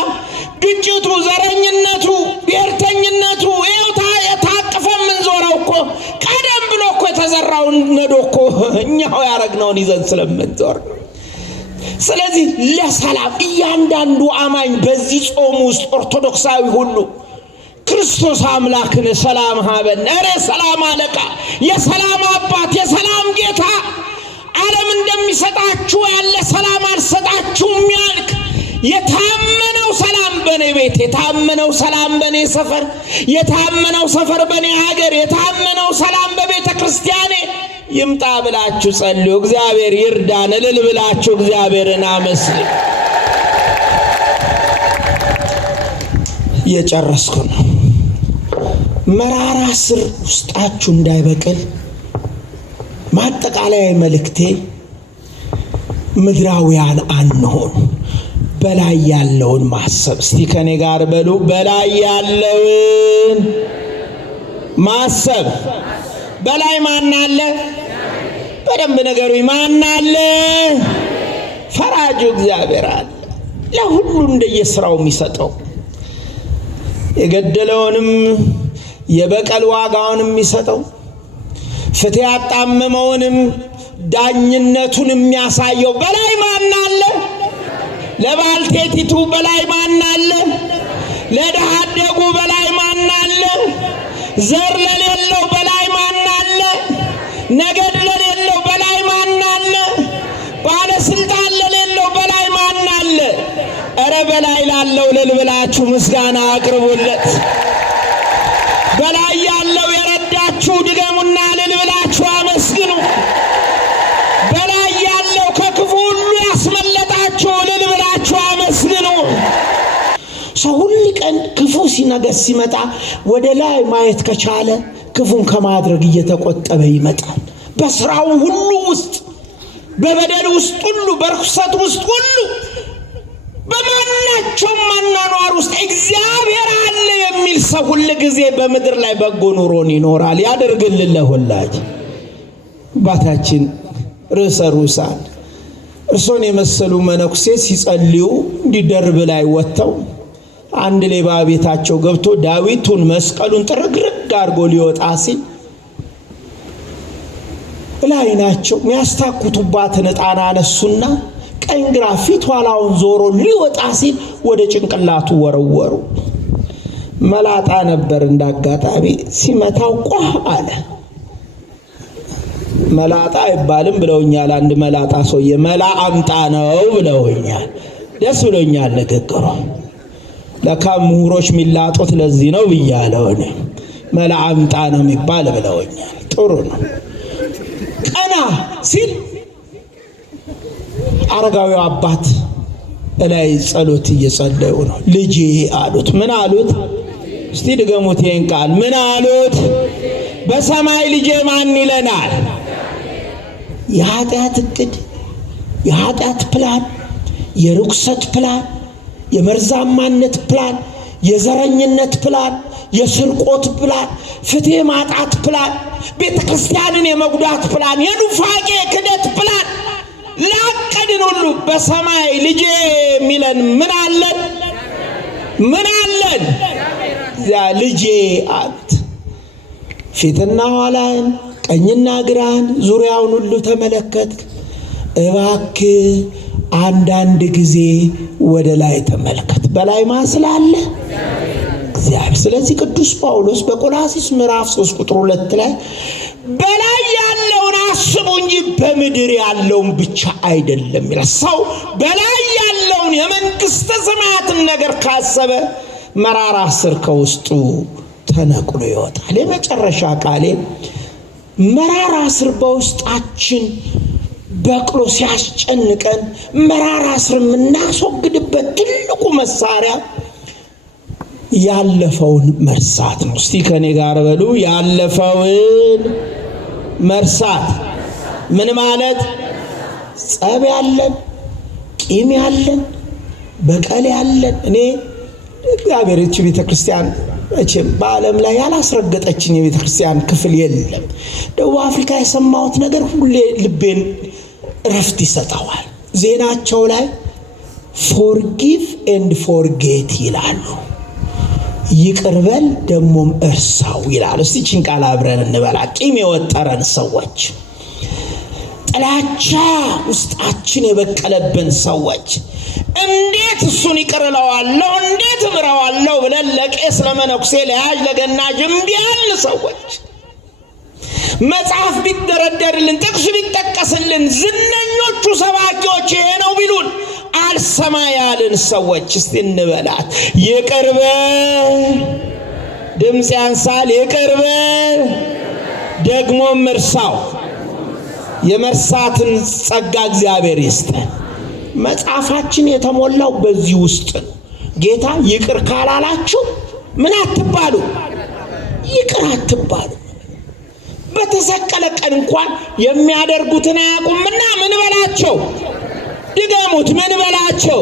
ግጭቱ፣ ዘረኝነቱ፣ ብሔርተኝነቱ ይኸው የታቀፈ ምን ዞረው እኮ ቀደም ብሎ እኮ የተዘራውን ነዶ እኮ እኛው ያረግነውን ይዘን ስለምንዞር። ስለዚህ ለሰላም እያንዳንዱ አማኝ በዚህ ጾም ውስጥ ኦርቶዶክሳዊ ሁሉ ክርስቶስ አምላክን ሰላም ሀበን እረ ሰላም አለቃ፣ የሰላም አባት፣ የሰላም ጌታ ዓለም እንደሚሰጣችሁ ያለ ሰላም አልሰጣችሁም ያልክ የታመነው ሰላም በኔ ቤት፣ የታመነው ሰላም በኔ ሰፈር፣ የታመነው ሰፈር በኔ ሀገር፣ የታመነው ሰላም በቤተ ክርስቲያኔ ይምጣ ብላችሁ ጸልዩ። እግዚአብሔር ይርዳን። እልል ብላችሁ እግዚአብሔርን አመስግኑ። እየጨረስኩ ነው። መራራ ስር ውስጣችሁ እንዳይበቅል ማጠቃለያ መልእክቴ ምድራውያን አንሆን፣ በላይ ያለውን ማሰብ። እስቲ ከኔ ጋር በሉ፣ በላይ ያለውን ማሰብ። በላይ ማን አለ? በደንብ ነገሩኝ። ማን አለ? ፈራጁ እግዚአብሔር አለ። ለሁሉ እንደየስራው የሚሰጠው የገደለውንም የበቀል ዋጋውንም የሚሰጠው ፍትህ ያጣመመውንም ዳኝነቱን የሚያሳየው በላይ ማን አለ? ለባልቴቲቱ በላይ ማን አለ? ለድሃ አደጉ በላይ ማን አለ? ዘር ለሌለው በላይ ማን አለ? ነገድ ለሌለው በላይ ማን አለ? ባለስልጣን ለሌለው በላይ ማን አለ? እረ በላይ ላለው ልልብላችሁ ምስጋና አቅርቡለት። በላይ ያለው የረዳችሁ ድገሙና ልልብላችሁ አመስግኑ። በላይ ያለው ከክፉ ሁሉ ያስመለጣችሁ ልልብላችሁ አመስግኑ። ሰው ሁሉ ቀን ክፉ ሲነገስ ሲመጣ ወደ ላይ ማየት ከቻለ ክፉን ከማድረግ እየተቆጠበ ይመጣል። በስራው ሁሉ ውስጥ፣ በበደል ውስጥ ሁሉ፣ በርኩሰት ውስጥ ሁሉ፣ በማናቸውም አኗኗር ውስጥ እግዚአብሔር አለ የሚል ሰው ሁሉ ጊዜ በምድር ላይ በጎ ኑሮን ይኖራል። ያደርግልን ለሁላችን። አባታችን ርዕሰ ርዑሳን እርሶን የመሰሉ መነኩሴ ሲጸልዩ እንዲደርብ ላይ ወጥተው አንድ ሌባ ቤታቸው ገብቶ ዳዊቱን መስቀሉን ጥርግርግ አድርጎ ሊወጣ ሲል ላይ ናቸው የሚያስታኩቱባትን ዕጣን አነሱና ቀኝ ግራ ፊት ኋላውን ዞሮ ሊወጣ ሲል ወደ ጭንቅላቱ ወረወሩ። መላጣ ነበር። እንዳጋጣሚ ሲመታው ቋህ አለ። መላጣ አይባልም ብለውኛል። አንድ መላጣ ሰውዬ መላ አምጣ ነው ብለውኛል። ደስ ብሎኛል ንግግሩ። ለካ ምሁሮች የሚላጡት ለዚህ ነው ብያለሁ። እኔ መላ አምጣ ነው የሚባል ብለውኛል። ጥሩ ነው። ቀና ሲል አረጋዊው አባት እላይ ጸሎት እየጸለዩ ነው። ልጄ አሉት። ምን አሉት? እስቲ ድገሙት ይሄን ቃል። ምን አሉት? በሰማይ ልጄ ማን ይለናል? የኃጢአት እቅድ፣ የኃጢአት ፕላን፣ የርኩሰት ፕላን፣ የመርዛማነት ፕላን፣ የዘረኝነት ፕላን፣ የስርቆት ፕላን፣ ፍትህ ማጣት ፕላን፣ ቤተ ክርስቲያንን የመጉዳት ፕላን፣ የኑፋቄ ክደት ፕላን ላቀድን ሁሉ በሰማይ ልጄ የሚለን ምን አለን? ምን አለን? ልጄ አሉት። ፊትና ኋላን ቀኝና ግራን ዙሪያውን ሁሉ ተመለከት። እባክህ አንዳንድ ጊዜ ወደ ላይ ተመልከት። በላይ ማን ስላለ? እግዚአብሔር። ስለዚህ ቅዱስ ጳውሎስ በቆላስይስ ምዕራፍ 3 ቁጥር 2 ላይ በላይ ያለውን አስቡ እንጂ በምድር ያለውን ብቻ አይደለም ይላል። ሰው በላይ ያለውን የመንግስተ ሰማያትን ነገር ካሰበ መራራ ስር ከውስጡ ተነቅሎ ይወጣል። የመጨረሻ ቃሌ መራራ ስር በውስጣችን በቅሎ ሲያስጨንቀን መራራ ስር የምናስወግድበት ትልቁ መሳሪያ ያለፈውን መርሳት ነው። እስቲ ከኔ ጋር በሉ፣ ያለፈውን መርሳት። ምን ማለት? ጸብ ያለን፣ ቂም ያለን፣ በቀል ያለን። እኔ እግዚአብሔር እቺ ቤተክርስቲያን እቺም በዓለም ላይ ያላስረገጠችኝ የቤተክርስቲያን ክፍል የለም። ደቡብ አፍሪካ የሰማሁት ነገር ሁሌ ልቤን እረፍት ይሰጠዋል። ዜናቸው ላይ ፎርጊቭ ኤንድ ፎርጌት ይላሉ። ይቅርበል ደሞም እርሳው ይላሉ። እስቲ ቺን ቃል አብረን እንበላ። ቂም የወጠረን ሰዎች፣ ጥላቻ ውስጣችን የበቀለብን ሰዎች እንዴት እሱን ይቅርለዋለሁ እንዴት እምረዋለሁ ብለን ለቄስ ለመነኩሴ ለያዥ ለገናዥ እምቢ ያልን ሰዎች፣ መጽሐፍ ቢደረደርልን ጥቅስ ቢጠቀስልን ዝነኞቹ ሰባኪዎች ይሄ ነው ቢሉን አልሰማ ያልን ሰዎች እስቲ እንበላት። ይቅርበ ድምፅ ያንሳል። ይቅርበ ደግሞም እርሳው። የመርሳትን ጸጋ እግዚአብሔር ይስጠን። መጽሐፋችን የተሞላው በዚህ ውስጥ ነው። ጌታ ይቅር ካላላችሁ ምን አትባሉ? ይቅር አትባሉ። በተሰቀለ ቀን እንኳን የሚያደርጉትን አያውቁምና ምን በላቸው? ድገሙት፣ ምን በላቸው?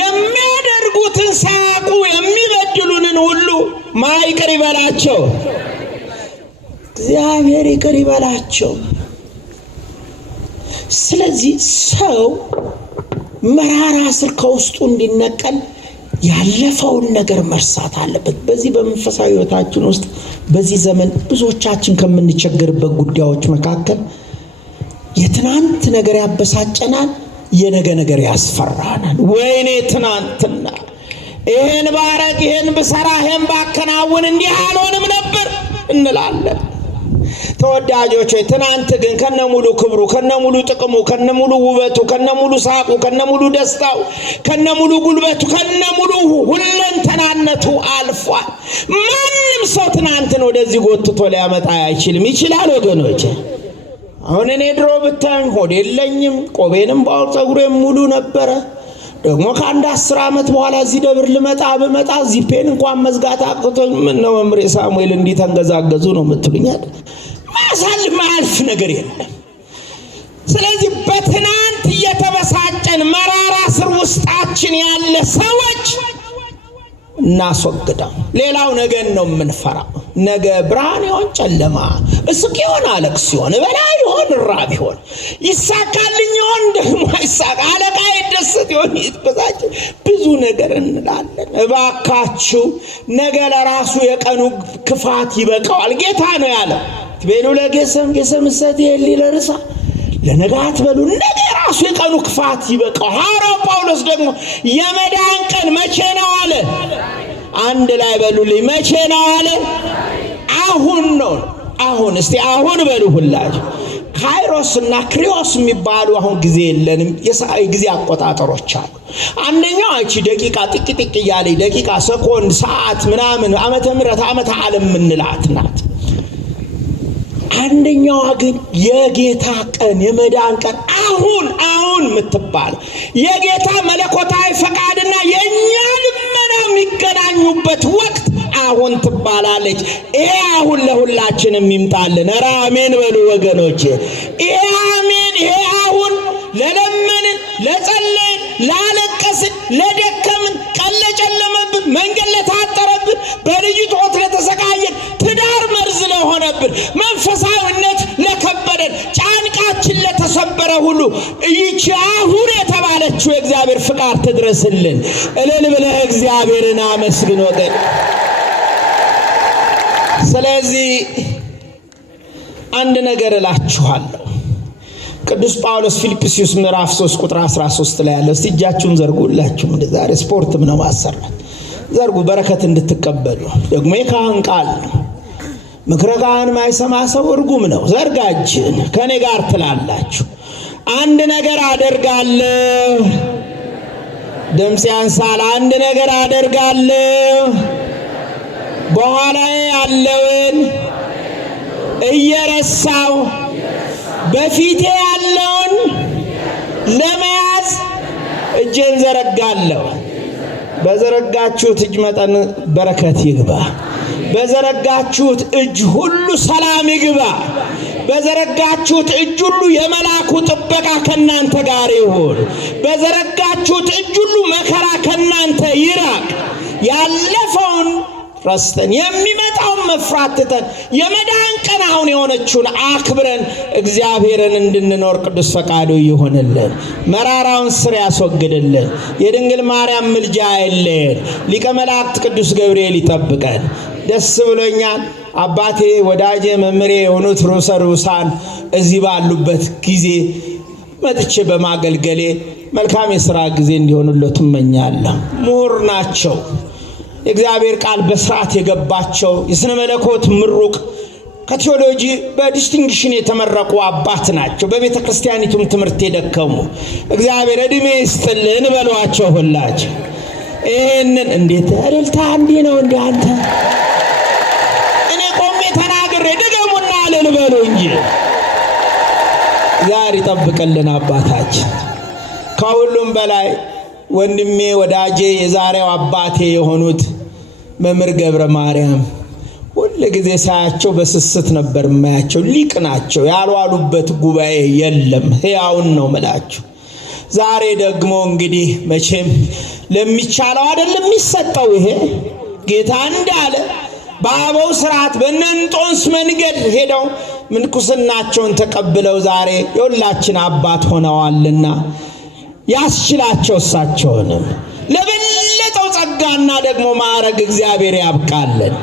የሚያደርጉትን ሳያውቁ የሚበድሉንን ሁሉ ማይቅር ይበላቸው? እግዚአብሔር ይቅር ይበላቸው። ስለዚህ ሰው መራራ ስር ከውስጡ እንዲነቀል ያለፈውን ነገር መርሳት አለበት። በዚህ በመንፈሳዊ ሕይወታችን ውስጥ በዚህ ዘመን ብዙዎቻችን ከምንቸገርበት ጉዳዮች መካከል የትናንት ነገር ያበሳጨናል፣ የነገ ነገር ያስፈራናል። ወይኔ ትናንትና ይሄን ባረግ፣ ይሄን ብሰራ፣ ይሄን ባከናውን እንዲህ አልሆንም ነበር እንላለን። ተወዳጆች ሆይ ትናንት ግን ከነሙሉ ክብሩ፣ ከነሙሉ ጥቅሙ፣ ከነሙሉ ውበቱ፣ ከነሙሉ ሳቁ፣ ከነሙሉ ደስታው፣ ከነሙሉ ጉልበቱ፣ ከነሙሉ ሁለንተናነቱ አልፏል። ማንም ሰው ትናንትን ወደዚህ ጎትቶ ሊያመጣ አይችልም። ይችላል ወገኖች? አሁን እኔ ድሮ ብታኝ ሆድ የለኝም፣ ቆቤንም ባው ጸጉሬም ሙሉ ነበረ። ደግሞ ከአንድ 10 ዓመት በኋላ እዚህ ደብር ብመጣ ዚፔን እንኳን መዝጋት አቅቶኝ ምን ነው መምሬ ሳሙኤል እንዲህ ተንገዛገዙ ነው የምትሉኛል? ማያልፍ ነገር የለም። ስለዚህ በትናንት እየተበሳጨን መራራ ስር ውስጣችን ያለ ሰዎች እናስወግደው። ሌላው ነገን ነው የምንፈራው። ነገ ብርሃን ይሆን ጨለማ፣ እስቅ ይሆን አለቅስ ይሆን፣ እበላ ይሆን ራብ ይሆን፣ ይሳካልኝ ይሆን ደግሞ አይሳካ፣ አለቃ ይደሰት ይሆን ይበዛጭ፣ ብዙ ነገር እንላለን። እባካችሁ ነገ ለራሱ የቀኑ ክፋት ይበቃዋል። ጌታ ነው ያለው ትቤሉ ለጌሰም ጌሰምሰት ይልርሳ ለነገ አትበሉ፣ ነገ ራሱ የቀኑ ክፋት ይበቃዋል። ሐዋርያው ጳውሎስ ደግሞ የመዳን ቀን መቼ ነው አለ? አንድ ላይ በሉልኝ፣ መቼ ነው አለ? አሁን ነው። አሁን እስቲ አሁን በሉ ሁላችሁ። ካይሮስ እና ክሪዮስ የሚባሉ አሁን ጊዜ የለንም፣ የጊዜ አቆጣጠሮች አሉ። አንደኛው እቺ ደቂቃ ጥቂጥቅ እያለ ደቂቃ፣ ሰኮንድ፣ ሰዓት ምናምን ዓመተ ምህረት ዓመተ ዓለም ምንላት ናት። አንደኛዋ ግን የጌታ ቀን የመዳን ቀን አሁን የምትባል የጌታ መለኮታዊ ፈቃድና የኛ ልመና የሚገናኙበት ወቅት አሁን ትባላለች። ይሄ አሁን ለሁላችንም ይምጣልን። ኧረ አሜን በሉ ወገኖቼ። ይሄ አሜን። ይሄ አሁን ለለመንን፣ ለጸለይን፣ ላለቀስን፣ ለደከምን፣ ቀን ለጨለመብን፣ መንገድ ለታጠረብን፣ በልጅ ጦት ለተሰቃየን፣ ትዳር መርዝ ለሆነብን፣ መንፈሳዊነት ለከበደን፣ ጫንቃችን ለተሰበረ ሁሉ ይህች አሁን የተባለችው የእግዚአብሔር ፍቃድ ትድረስልን። እልል ብለህ እግዚአብሔርን አመስግን ወገን። ስለዚህ አንድ ነገር እላችኋለሁ። ቅዱስ ጳውሎስ ፊልጵስዩስ ምዕራፍ 3 ቁጥር 13 ላይ ያለው እስቲ እጃችሁን ዘርጉላችሁ። ዛሬ ስፖርትም ነው ማሰራት። ዘርጉ በረከት እንድትቀበሉ። ደግሞ የካህን ቃል ነው። ምክረ ካህን ማይሰማ ሰው እርጉም ነው። ዘርጋችን ከኔ ጋር ትላላችሁ። አንድ ነገር አደርጋለሁ፣ ድምፅ ያንሳል። አንድ ነገር አደርጋለሁ፣ በኋላዬ ያለውን እየረሳው በፊቴ ያለውን ለመያዝ እጄን ዘረጋለሁ። በዘረጋችሁት እጅ መጠን በረከት ይግባ። በዘረጋችሁት እጅ ሁሉ ሰላም ይግባ። በዘረጋችሁት እጅ ሁሉ የመላኩ ጥበቃ ከናንተ ጋር ይሁን። በዘረጋችሁት እጅ ሁሉ መከራ ከናንተ ይራቅ። ያለፈውን ረስተን የሚመጣውን መፍራት ትተን የመዳን ቀን አሁን የሆነችውን አክብረን እግዚአብሔርን እንድንኖር ቅዱስ ፈቃዱ ይሆንልን። መራራውን ስር ያስወግድልን። የድንግል ማርያም ምልጃ አይለየን። ሊቀ መላእክት ቅዱስ ገብርኤል ይጠብቀን። ደስ ብሎኛል። አባቴ ወዳጄ መምሬ የሆኑት ርዕሰ ርዑሳን እዚህ ባሉበት ጊዜ መጥቼ በማገልገሌ መልካም የሥራ ጊዜ እንዲሆኑለት እመኛለሁ። ምሁር ናቸው። የእግዚአብሔር ቃል በስርዓት የገባቸው የሥነ መለኮት ምሩቅ ከቴዎሎጂ በዲስቲንክሽን የተመረቁ አባት ናቸው። በቤተ ክርስቲያኒቱም ትምህርት የደከሙ እግዚአብሔር ዕድሜ ይስጥልን በሏቸው ሁላችሁ። ይህንን እንዴት እልልታ እንዲህ ነው እንዲህ አንተ እኔ ቆሜ ተናግሬ ድገሙና እልል በሉ እንጂ ዛሬ ይጠብቅልን አባታችን። ከሁሉም በላይ ወንድሜ ወዳጄ የዛሬው አባቴ የሆኑት መምህር ገብረ ማርያም ሁሉ ጊዜ ሳያቸው በስስት ነበር ማያቸው። ሊቅ ናቸው። ያልዋሉበት ጉባኤ የለም። ሕያውን ነው መላችሁ። ዛሬ ደግሞ እንግዲህ መቼም ለሚቻለው አይደለም የሚሰጠው። ይሄ ጌታ እንዳለ በአበው ሥርዓት በእንጦንስ መንገድ ሄደው ምንኩስናቸውን ተቀብለው ዛሬ የሁላችን አባት ሆነዋልና ያስችላቸው እሳቸውንም ለበለጠው ጸጋና ደግሞ ማዕረግ እግዚአብሔር ያብቃልን።